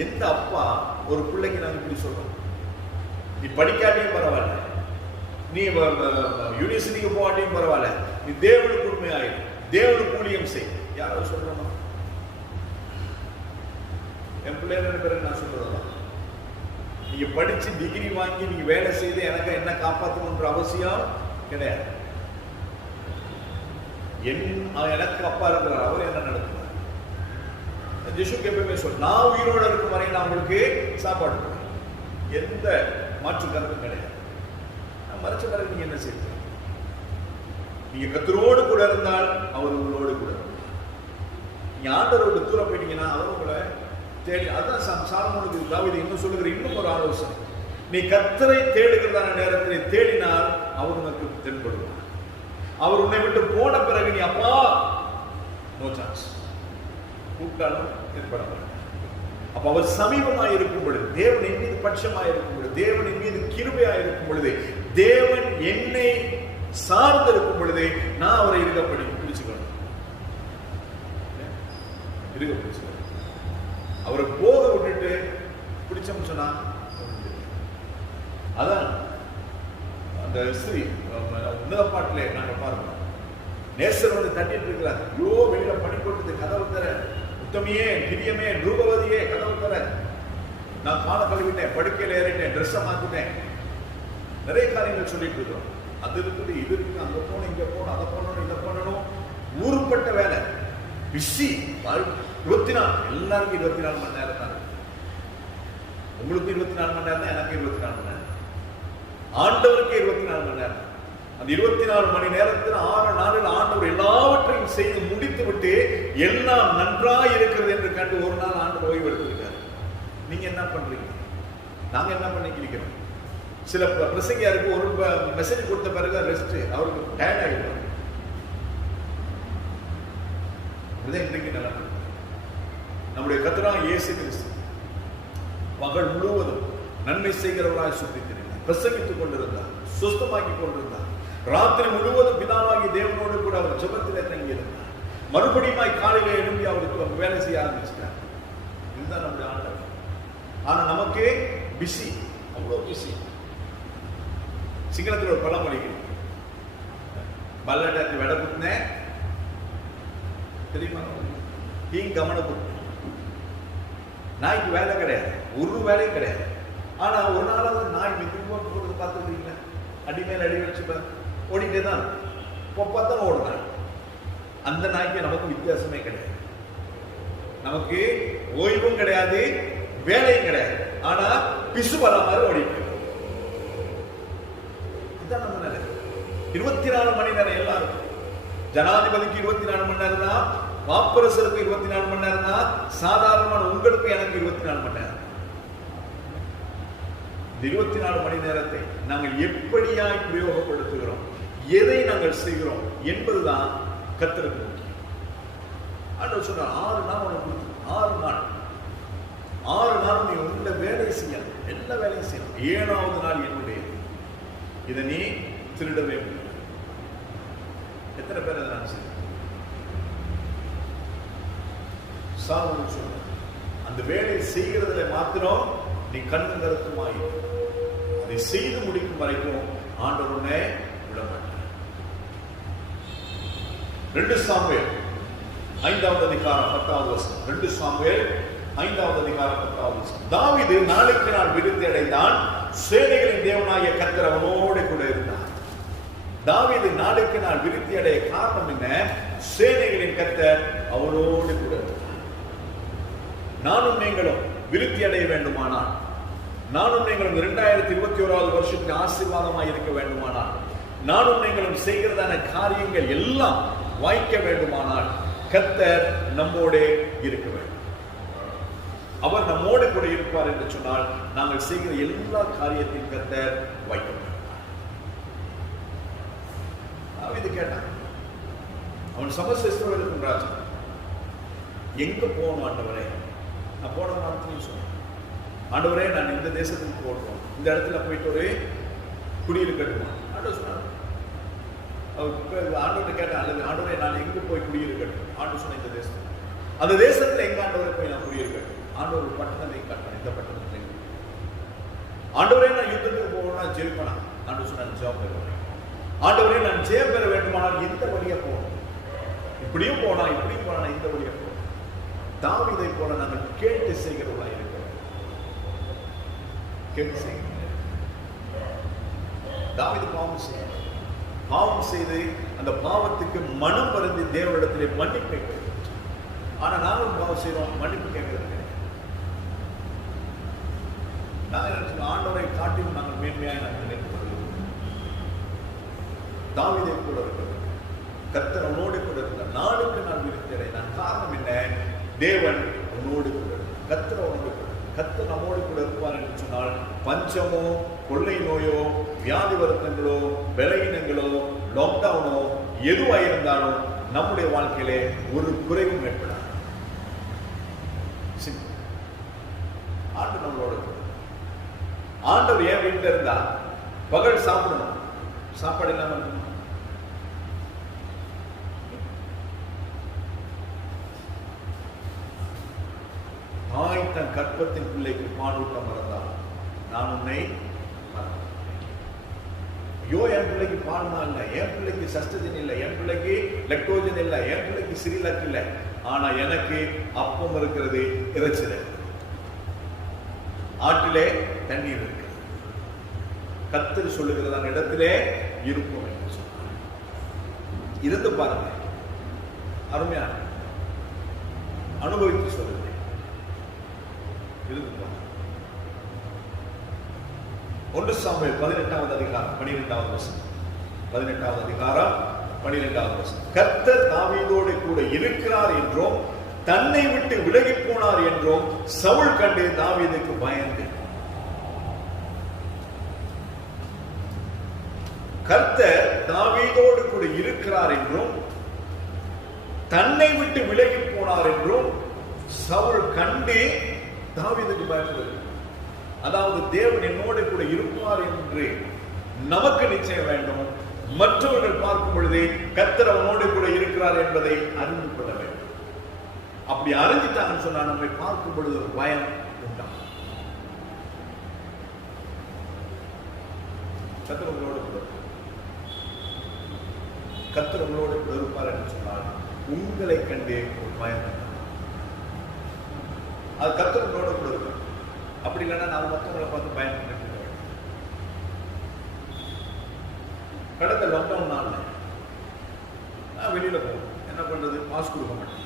எந்த அப்பா ஒரு பிள்ளைக்கு நான் இப்படி சொல்றோம், நீ படிக்காட்டியும் பரவாயில்ல, நீ யூனிவர்சிட்டிக்கு போகாட்டியும் பரவாயில்ல, நீ தேவனுக்கு உண்மையாயிரு, தேவனுக்கு ஊழியம் செய். யாரும் சொல்றோமா? என் பிள்ளைங்க பேருக்கு நான் சொல்றதா, நீங்க படிச்சு டிகிரி வாங்கி நீங்க வேலை செய்து எனக்கு என்ன காப்பாற்றணுன்ற அவசியம் கிடையாது. எனக்கு அப்பா இருக்கிறார், அவர் என்ன நடத்துவார்? ஜிசுக்கு எப்பவுமே சொல், நான் உயிரோடு இருக்கும் வரை நான் உங்களுக்கு சாப்பாடு கொடுப்பேன். எந்த மாற்று கருத்தும் கிடையாது. மறைச்ச பிறகு நீங்க என்ன செய்வீங்க? நீங்க கர்த்தரோடு கூட இருந்தால் அவர் உங்களோடு கூட இருந்தார். நீங்க ஆண்டவரோடு தூரம் போயிட்டீங்கன்னா அவர் உங்களை தேடி. அதான் சாலமோனுக்கு தாவீது இன்னும் சொல்லுகிற இன்னும் ஒரு ஆலோசனை, நீ கர்த்தரை தேடுகிறதான நேரத்தில் தேடினால் அவர் உனக்கு தென்படுவார். அவர் உன்னை விட்டு போன பிறகு நீ அப்பா நோ சான்ஸ். கூப்பிட்டாலும் ஏற்பட மாட்டார். அப்ப அவர் சமீபமாய் இருக்கும் பொழுது, தேவன் என் மீது பட்சமாய் இருக்கும் பொழுது, தேவன் என் மீது கிருபையாய் இருக்கும் பொழுது, தேவன் என்னை சார்ந்து இருக்கும் பொழுது நான் அவரை பிடிச்சுக்கணும். அவரை போக விட்டுட்டு பிடிச்சோம்னு சொன்னா அதான் அந்த ஸ்ரீ உன்னத பாட்டிலே நாங்க பாருங்க, நேசர் வந்து தட்டிட்டு இருக்கிறார். ஐயோ வெளியில பணி போட்டு கதவு தர, உத்தமியே பிரியமே ரூபவதியே கதவு தர, நான் காலை கழுவிட்டேன், படுக்கையில் ஏறிட்டேன், ட்ரெஸ்ஸை மாத்திட்டேன், நிறைய காரியங்கள் சொல்லிட்டு இருக்கிறோம். அது இருக்குது, இது இருக்குது, அங்க போகணும், இங்க போகணும், அதை பண்ணணும், இதை பண்ணணும், ஊருப்பட்ட வேலை பிஸி. 24 எல்லாருக்கும் 24 மணி நேரம் தான். உங்களுக்கு 24 மணி நேரம் தான், எனக்கு 24 மணி நேரம், ஆண்டவருக்கு 24 மணி நேரம். அந்த 24 மணி நேரத்தில் 6 நாளில் ஆண்டவர் எல்லாவற்றையும் செய்து முடித்து விட்டு எல்லாம் நன்றாய் இருக்கிறது என்று கண்டு ஒரு நாள் ஆண்டவர் ஓய்வு எடுத்திருக்காரு. நீங்க என்ன பண்றீங்க? நாங்க என்ன பண்ணிக்கிறோம்? சில பிரசங்கியாருக்கு ஒரு மெசேஜ் கொடுத்த பிறகு ரெஸ்ட், அவருக்கு டயர்ட் ஆகிடும். இன்றைக்கு நல்லா நம்முடைய கர்த்தராகிய இயேசு கிறிஸ்து பகல் முழுவதும் நன்மை செய்கிறவராய் சுற்றித்திருந்தார், பிரசங்கித்துக் கொண்டிருந்தார், சுஸ்தமாக்கி கொண்டிருந்தார். ராத்திரி முழுவதும் பிதாவாகி தேவனோடு கூட அவர் ஜெபத்திலே தங்கியிருந்தார். மறுபடியும் காலையில எழும்பி அவருக்கு வேலை செய்ய ஆரம்பிச்சிட்டார். இதுதான் நம்முடைய ஆண்டவர். ஆனா நமக்கே பிஸி, அவ்வளவு பிஸி. சிங்களத்தில் ஒரு பழமொழி, பல்லடத்தை வெட குத்துனே தெரியுமா? கவனக்குத்து. நாய்க்கு வேலை கிடையாது, ஒரு வேலையும் கிடையாது. ஆனா ஒரு நாளாவது நாய் மிகவும் போட்டு பார்த்துருக்கீங்களா? அடி மேல அடி வச்சு ஓடிட்டே தான், பார்த்தாலும் ஓடுறான். அந்த நாய்க்கு நமக்கு வித்தியாசமே கிடையாது. நமக்கு ஓய்வும் கிடையாது, வேலையும் கிடையாது. ஆனா பிசு வர மாதிரி ஓடிட்டு 24 மணி நேரம் எல்லாரும். ஜனாதிபதிக்கு 24 மணி நேரம் தான், வாப்பரசருக்கு 24 மணி நேரம் தான், சாதாரணமான உங்களுக்கு எனக்கு 24 மணி நேரம். 24 மணி நேரத்தை நாங்கள் எப்படியாய் உபயோகப்படுத்துகிறோம், எதை நாங்கள் செய்கிறோம் என்பதுதான் கர்த்தருக்கு முக்கியம். ஆண்டவர் சொன்னார் 6 நாள் உனக்கு கொடுத்து, 6 நாள் நீ உள்ள வேலையை செய்யணும், எல்லா வேலையும் செய்யணும். 7வது நாள் என்னுடைய. இதை நீ திருடவே முடியும். எத்தனை பேர் அதை நான் செய்ய? சாலமோன் சொன்னார், அந்த வேலையை செய்கிறதுல மாத்திரம் நீ கண்ணு கருத்துமாய் அதை செய்து முடிக்கும் வரைக்கும் ஆண்டவர் உன்னை விட மாட்டார். 2 சாமுவேல் 5வது அதிகாரம் 10வது வசனம். 2 சாமுவேல் 5வது அதிகாரம் 10வது வசனம். தாவீது நாளுக்கு நாள் விருத்தி அடைந்தான், சேனைகளின் தேவனாகிய கர்த்தர் அவனோடு கூட இருந்தார். தாவீது நாளுக்கு நாள் விருத்தி அடைய காரணம் என்ன? சேனைகளின் கர்த்தர் அவனோடு கூட இருந்தார். நானும் நீங்களும் விருத்தி அடைய வேண்டுமானால், நானும் நீங்களும் 2021வது வருஷத்துக்கு ஆசீர்வாதமாக இருக்க வேண்டுமானால், நானும் நீங்களும் செய்கிறதான காரியங்கள் எல்லாம் வாய்க்க வேண்டுமானால் கர்த்தர் நம்மோடு இருக்க வேண்டும். அவர் நம்மோடு கூட இருப்பார் என்று சொன்னால் நாங்கள் செய்கிற எல்லா காரியத்தையும் கர்த்தர் வைக்க வேண்டும். இது கேட்டான். அவன் சமஸ்தேஸ்வரருக்கு ராஜா, எங்க போகணும் ஆண்டவரே? நான் போன வார்த்தையும் சொன்னேன், ஆண்டவரே நான் இந்த தேசத்துக்கு போகணும், இந்த இடத்துல போயிட்டு ஒரு குடியிருக்கட்டுமா? ஆண்டவர் சொன்னார். ஆண்டவர்கிட்ட கேட்டேன், அல்லது ஆண்டவரே நான் எங்க போய் குடியிருக்கட்டும்? ஆண்டவர் சொன்ன இந்த தேசம். அந்த தேசத்துல எங்க ஆண்டவரை போய் நான் குடியிருக்கட்டும்? ஆண்டவர் ஒரு பட்டணத்தை காட்டினார், இந்த பட்டணத்தை. ஆண்டவரே நான் யுத்தத்துக்கு போகணும்னா ஜெயிப்பனா? ஆண்டவர் சொன்ன ஜெபம் பெறுவேன். ஆண்டவரே நான் ஜெயம் பெற வேண்டுமானால் இந்த வழியா போகணும், இப்படியும் போனா இப்படியும் போனா இந்த வழியா போகணும். தாவீதை போல நாங்கள் கேட்டு செய்கிறவர்களா இருக்கிறோம். கேட்டு செய்கிறோம். தாவீது பாவம் செய்து அந்த பாவத்துக்கு மனம் வருந்தி தேவனிடத்திலே மன்னிப்பு கேட்கிறோம். ஆனா நாங்களும் பாவம் செய்வோம், மன்னிப்பு கேட்கிறது. நாங்கள் ஆண்டவரை காட்டிலும் நாங்கள் மேன்மையாக நாங்கள் நினைக்கிறோம். தாவீதை கூட இருக்கிறது, கர்த்தர் அவனோடு கூட இருந்தார். நாளுக்கு நான் விருத்தி அடைந்தான். காரணம் என்ன? தேவன் அவனோடு கூட, கர்த்தர் அவனோடு கூட. கர்த்தர் நம்மோடு கூட இருப்பார் என்று சொன்னால் பஞ்சமோ, கொள்ளை நோயோ, வியாதி வருத்தங்களோ, பலவீனங்களோ, லாக்டவுனோ எதுவாக இருந்தாலும் நம்முடைய வாழ்க்கையிலே ஒரு குறைவும் ஏற்படாது. ஆண்டவர் நம்மளோட கூட. ஆண்டவர் ஏன் வீட்டில் இருந்தா பகல் சாப்பிடணும், சாப்பாடு இல்லாம இருக்கணும். தாய் தன் கற்பத்தின் பிள்ளைக்கு பாலூட்ட மறந்தான், நான் உன்னை மறந்தேன். ஐயோ, என் பிள்ளைக்கு பால்மா இல்லை, என் பிள்ளைக்கு சஸ்டஜன் இல்லை, என் பிள்ளைக்கு லெக்டோஜன் இல்லை, என் பிள்ளைக்கு சிறிலக் இல்லை, ஆனா எனக்கு அப்பம் இருக்கிறது, இறைச்சல், ஆற்றிலே தண்ணீர் இருக்கு. கர்த்தர் சொல்லுகிறது அந்த இடத்திலே இருக்கும் என்று சொன்னார். இருந்து பாருங்க, அருமையான அனுபவித்து சொல்லுங்க. இருந்து பாருங்க. 1 சாமுவேல் 18வது அதிகாரம் 12வது வசனம். 18வது அதிகாரம் 12வது வசனம். கர்த்தர் தாவீதோடு கூட இருக்கிறார் என்றும் தன்னை விட்டு விலகி போனார் என்றும் சவுல் கண்டு தாவீதுக்கு பயந்து. கர்த்தர் தாவீதோடு கூட இருக்கிறார் என்றும் தன்னை விட்டு விலகி போனார் என்றும் சவுல் கண்டு தாவீதுக்கு பயப்படுகிறார். அதாவது தேவன் என்னோடு கூட இருப்பார் என்று நமக்கு நிச்சயம் வேண்டும். மற்றவர்கள் பார்க்கும் பொழுது கர்த்தர் அவனோடு கூட இருக்கிறார் என்பதை அறிந்து கொள்ள வேண்டும். அப்படி அறிஞ்சிட்டாங்கன்னு சொன்னா நம்மை பார்க்கும் பொழுது ஒரு பயம் உண்டாகும். கர்த்தர் உங்களோடு கூட, கர்த்தர் உங்களோடு கூட இருப்பார் என்று சொன்னால் உங்களை கண்டே ஒரு பயம் உண்டாகும். அது கர்த்தர் உங்களோடு கூட இருக்கும். அப்படி இல்லைன்னா நான் மற்றவங்களை பார்த்து பயன்பட்டு கடந்த லாக்டவுன் நாள்ல நான் வெளியில போவோம். என்ன பண்றது, மாஸ்க் கொடுக்க மாட்டேன்.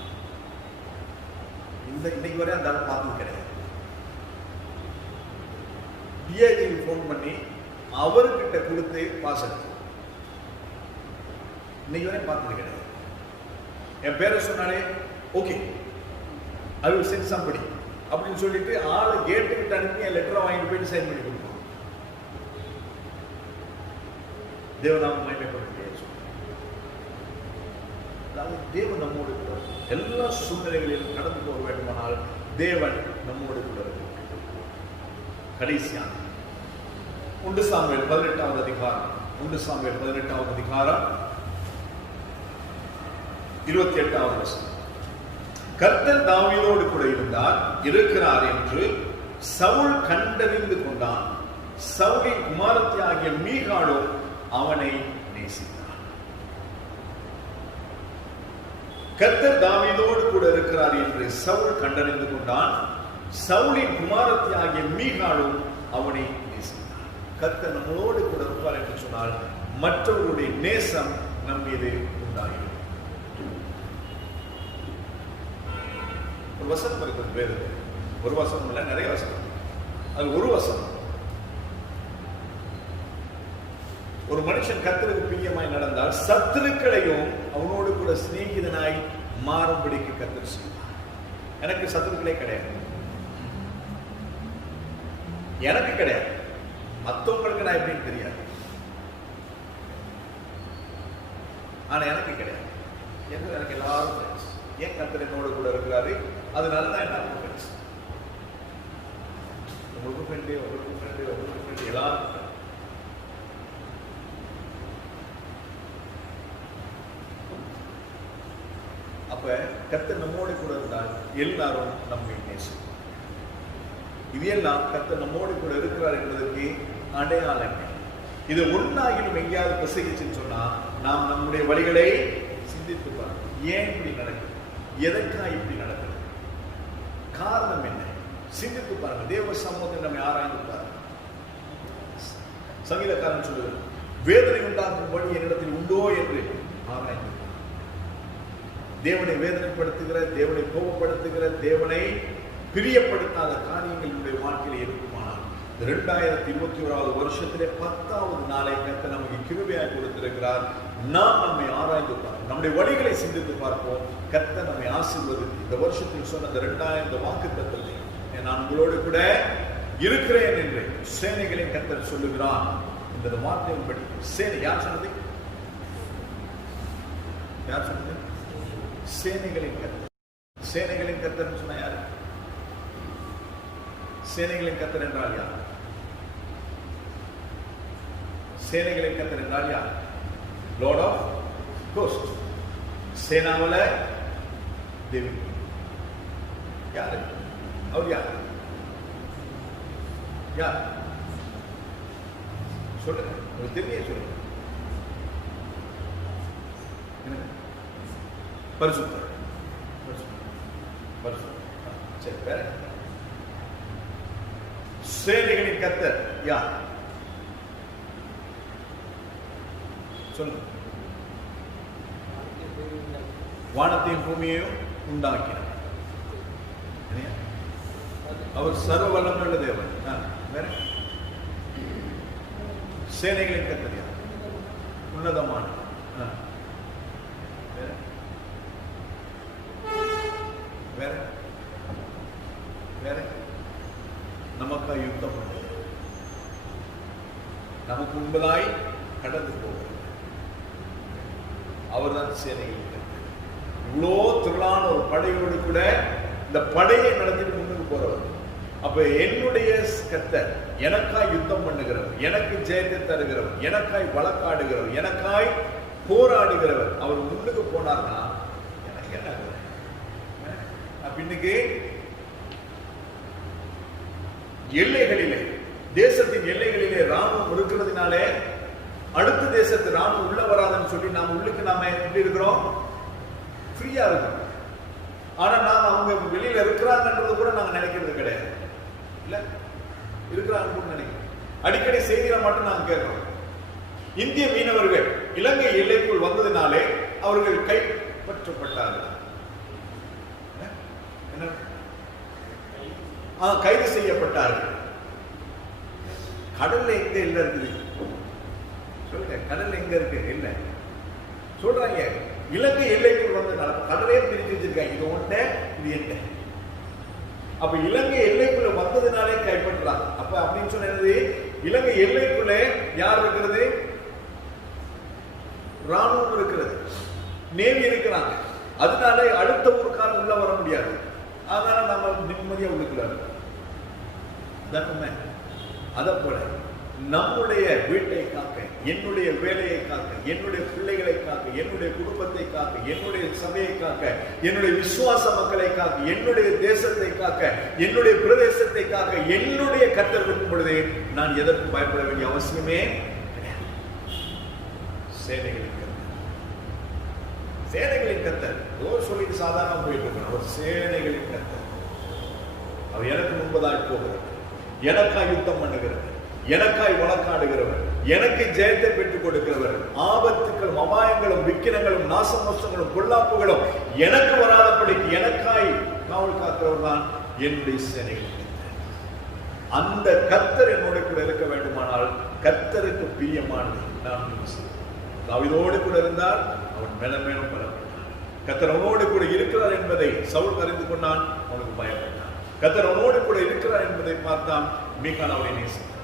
இன்னைக்கு வரை அந்த ஆள் பார்த்தது கிடையாது. டிஐஜிக்கு போன் பண்ணி அவர்கிட்ட கொடுத்து பாஸ் எடுத்து இன்னைக்கு வரை பார்த்தது கிடையாது. என் பேரை சொன்னாலே okay I will send somebody அப்படின்னு சொல்லிட்டு ஆளை கேட்டு விட்டு அனுப்பி என் லெட்டரை வாங்கிட்டு போயிட்டு சைன் பண்ணி கொடுப்போம். தேவநாம மகிமைப்பட முடியாது. அதாவது தேவன் நம்மோடு கூட எல்லா சூழ்நிலைகளிலும் கடந்து போக வேண்டுமானால் தேவன் நம்மோடு கூட இருக்கிறார். கடைசியாக 1 சாமுவேல் 18வது அதிகாரம் 1 சாமுவேல் 18வது அதிகாரம் 28வது வசனம். கர்த்தர் தாவீதோடு கூட இருக்கிறார் என்று சவுல் கண்டறிந்து கொண்டான். சவுலின் குமாரத்தி ஆகிய மீகாளும் அவனை நேசித்தார். கர்த்தர் தாவீதோடு கூட இருக்கிறார் என்று சவுல் கண்டறிந்து கொண்டான். சவுலின் குமாரத்தி ஆகிய மீகாளும் அவனை நேசித்தார். கர்த்தர் நம்மளோடு கூட இருப்பார் என்று சொன்னால் மற்றவர்களுடைய நேசம் நம் மீது உண்டாகிறது. ஒரு வசனம் இருக்கிறது வேதத்தில். ஒரு வசனம் இல்லை, நிறைய வசனம். அது ஒரு வசனம். ஒரு மனுஷன் கர்த்தருக்கு பிரியமாய் நடந்தால் சத்துருக்களையும் அவனோடு கூட சிநேகிதனாய் மாறும்படிக்கு கர்த்தர் செய்வார். எனக்கு சத்துருக்களே கிடையாது, எனக்கு கிடையாது. மற்றவங்களுக்கு நான் எப்படின்னு தெரியாது, ஆனா எனக்கு கிடையாது. எனக்கு எல்லாரும் ஃப்ரெண்ட்ஸ். ஏன் கர்த்தர் என்னோடு கூட இருக்கிறாரு, அதனால தான் எல்லாருக்கும் ஃப்ரெண்ட்ஸ். உங்களுக்கும் ஃப்ரெண்டு, உங்களுக்கும் ஃப்ரெண்டு, உங்களுக்கும் ஃப்ரெண்டு, எல்லாரும். அப்ப கர்த்தர் நம்மோடு கூட இருந்தால் எல்லாரும் நம்மை நேசிப்பார். இது எல்லாம் கர்த்தர் நம்மோடு கூட இருக்கிறார் என்பதற்கு அடையாளங்கள். இது ஒன்னாகிலும் எங்கேயாவது பிசகிச்சுன்னு சொன்னா நாம் நம்முடைய வழிகளை சிந்தித்து பார்க்கணும். ஏன் இப்படி நடக்குது, எதற்காக இப்படி நடக்குது, காரணம் என்ன, சிந்தித்து பாருங்க. தேவ சமூகத்தை நம்ம ஆராய்ந்து பாருங்க. சங்கீதக்காரன் சொல்லுவார், வேதனை உண்டாக்கும் வழி என்னிடத்தில் உண்டோ என்று ஆராய்ந்து. தேவனை வேதனைப்படுத்துகிற, தேவனை கோபப்படுத்துகிற, தேவனை பிரியப்படுத்தாத காரியங்கள் என்னுடைய வாழ்க்கையில் இருக்குமானால் 2021வது வருஷத்திலே 10வது நாளை கர்த்தர் நமக்கு கிருபையாய் கொடுத்திருக்கிறார். நாம் நம்மை ஆராய்ந்து பார்ப்போம், நம்முடைய வழிகளை சிந்தித்து பார்ப்போம். கர்த்தர் நம்மை ஆசீர்வதித்து இந்த வருஷத்தில் சொன்ன இந்த 2000 வாக்குத்தத்தத்தை நான் உங்களோடு கூட இருக்கிறேன் என்று சேனைகளின் கர்த்தர் சொல்லுகிறான். இந்த வார்த்தையின் படி சேனை யார் சொன்னது? யார் சொன்னது? சேனைகளின் கர்த்தர். சேனைகளின் கர்த்தர் சொன்ன யாரு? சேனைகளின் கர்த்தர் என்றால் யார்? சேனைகளின் கர்த்தர் என்றால் யார்? Lord of host. சேனாவல தேவி யாரு? அவர் யார்? யார் சொல்லுங்க, ஒரு தெரிஞ்சே சொல்லுங்க. பரிசுத்தர். சரி, வேற சேனைகளின் கர்த்தர் யார்? சொல்லுங்க. வானத்தையும் பூமியையும் உண்டாக்கினார். அவர் சர்வ வல்லமையுள்ள தேவன். வேற சேனைகளின் கர்த்தர் யார்? உன்னதமான. வேற வேற நமக்காய் யுத்தம் பண்ண, நமக்கு முன்பதாய் கடந்து போவார். அவர்தான் சேனைகளின் கர்த்தர். இவ்வளோ திரளான ஒரு படையோடு கூட இந்த படையை நடத்திட்டு முன்னுக்கு போறவர். அப்ப என்னுடைய கர்த்தர் எனக்காய் யுத்தம் பண்ணுகிறவர், எனக்கு ஜெயத்தை தருகிறவர், எனக்காய் வழக்காடுகிறவர், எனக்காய் போராடுகிறவர். அவர் முன்னுக்கு போனார்னா எனக்கு என்ன? இன்னைக்கு எல்லைகளிலே, தேசத்தின் எல்லைகளிலே ராணுவம் இருக்கிறதுனாலே அடுத்த தேசத்து ராணுவம் உள்ள வராதுன்னு சொல்லி நாம உள்ளுக்கு நாம எப்படி இருக்கிறோம்? ஃப்ரீயா இருக்கோம். ஆனா நாம அவங்க வெளியில இருக்கிறாங்கன்றது கூட நாங்க நினைக்கிறது கிடையாது. இல்ல இருக்கிறாங்கன்னு கூட நினைக்கிறோம். அடிக்கடி செய்திகளை மட்டும் நாங்க கேட்கிறோம். இந்திய மீனவர்கள் இலங்கை எல்லைக்குள் வந்ததினாலே அவர்கள் கைப்பற்றப்பட்டார்கள், கைது செய்யப்பட்டார்கள். கடல்ல எங்க இல்ல இருக்குது? சொல்லுங்க, கடல்ல எங்க இருக்கு? இல்ல சொல்றாங்க. இலங்கை எல்லைக்குள் வந்ததுனால கடலே பிரிச்சு வச்சிருக்காங்க. இது ஒண்ணு, இது என்ன? அப்ப இலங்கை எல்லைக்குள்ள வந்ததுனாலே கைப்பற்றாங்க. அப்ப அப்படின்னு சொன்னது, இலங்கை எல்லைக்குள்ள யார் இருக்கிறது? ராணுவம் இருக்கிறது, நேவி இருக்கிறாங்க. அதனால அடுத்த ஊருக்காரன் உள்ள வர முடியாது. அதனால நம்ம நிம்மதியா உள்ளுக்குறாரு. அத போல நம்முடைய வீட்டை காக்க, என்னுடைய வேலையை காக்க, என்னுடைய பிள்ளைகளை காக்க, என்னுடைய குடும்பத்தை காக்க, என்னுடைய சபையை காக்க, என்னுடைய விசுவாச மக்களை காக்க, என்னுடைய தேசத்தை காக்க, என்னுடைய பிரதேசத்தை காக்க என்னுடைய கர்த்தர் இருக்கும் பொழுதே நான் எதற்கும் பயப்பட வேண்டிய அவசியமே கிடையாது. சேனைகளின் கர்த்தர், சேனைகளின் கர்த்தர் சொல்லிட்டு சாதாரண போயிட்டு இருக்கிறார். அவர் சேனைகளின் கர்த்தர். அவர் எனக்கு முன்பதாய் போகிறார், எனக்காய் யுத்தம் பண்ணுகிறவர், எனக்காய் வழக்காடுகிறவர், எனக்கு ஜெயத்தை பெற்றுக் கொடுக்கிறவர். ஆபத்துக்களும் அபாயங்களும் விக்கிரங்களும் நாசமோசங்களும் பொல்லாப்புகளும் எனக்கு வராதபடிக்கு எனக்காய் காவல் காக்கிறவர் தான் என்னுடைய சேனைகளின் கர்த்தர். அந்த கர்த்தர் என்னோட கூட இருக்க வேண்டுமானால் கர்த்தருக்கு பிரியமானது நாம் தாவீதோடு கூட இருந்தால் அவன் மேலும் மேலும் பலப்பட்டான். கர்த்தர் அவனோடு கூட இருக்கிறார் என்பதை சவுல் அறிந்து கொண்டான், அவனுக்கு பயப்பட்டான். கர்த்தர் அவனோடு கூட இருக்கிறார் என்பதை பார்த்தான், மீகால் அவனை நேசித்தான்.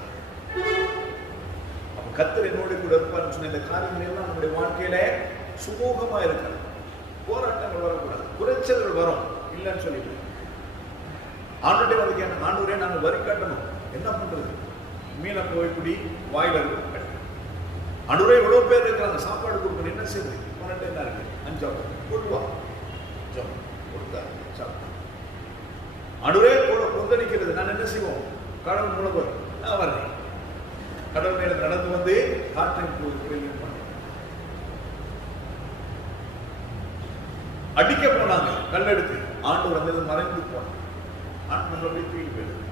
அப்ப கர்த்தர் என்னோடு கூட இருப்பார்னு சொன்ன இந்த காரியங்கள் எல்லாம் நம்முடைய வாழ்க்கையில சுமூகமா இருக்கிறது. போராட்டங்கள் வரக்கூடாது, குறைச்சல்கள் வரும் இல்லைன்னு சொல்லிட்டு ஆண்டுகிட்டே வந்து கேட்டேன், ஆண்டவரே நாங்கள் வரி கட்டணும், என்ன பண்றது? மீனை போய் குடி, வாயில இருக்கும். ஆண்டவரே எவ்வளவு பேர் இருக்கிறாங்க, சாப்பாடு கொடுக்கணும், என்ன செய்யுது? பன்னெண்டு என்ன இருக்கு, 5 கொடுவா கொடுத்தா சாப்பிட்டு. ஆண்டவரே கூட கொந்தளிக்கிறது, நான் என்ன செய்வோம்? கடவுள் முழுவர் நான் வர்றேன். கடவுள் மேல நடந்து வந்து காற்றை அடிக்க போனாங்க, கல்லெடுத்து. ஆண்டவர் வந்து மறைந்து போனாங்க. ஆண்டவர் அப்படியே தூக்கி போயிடுது.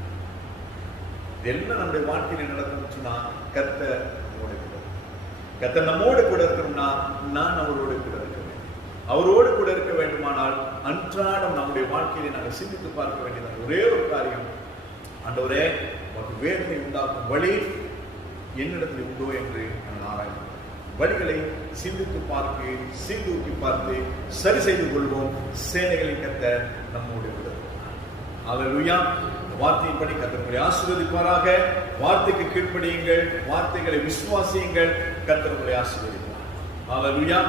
இதெல்லாம் நம்முடைய வாழ்க்கையில் நடந்துச்சுன்னா கர்த்தர் கர்த்தர் நம்மோடு கூட இருக்கணும்னா நான் அவரோடு கூட இருக்க வேண்டும். அவரோடு கூட இருக்க வேண்டுமானால் அன்றாடம் நம்முடைய வாழ்க்கையை நாங்கள் சிந்தித்து பார்க்க வேண்டியது ஒரே ஒரு காரியம், ஆண்டவரே உனக்கு வேதனை உண்டாக்கும் வழி என்னிடத்தில் உண்டோ என்று நாங்கள் ஆராய்வோம். வழிகளை சிந்தித்து பார்த்து சீர்தூக்கி பார்த்து சரி செய்து கொள்வோம். சேனைகளின் கர்த்தர் நம்மோடு கூட இருக்கிறார். அல்லேலூயா. வார்த்தையின்படி கர்த்தர் உங்களை ஆசீர்வதிப்பாராக. வார்த்தைக்கு கீழ்ப்படியுங்கள், வார்த்தைகளை விசுவாசியுங்கள், கர்த்தர் உங்களை ஆசீர்வதிப்பார். அல்லேலூயா.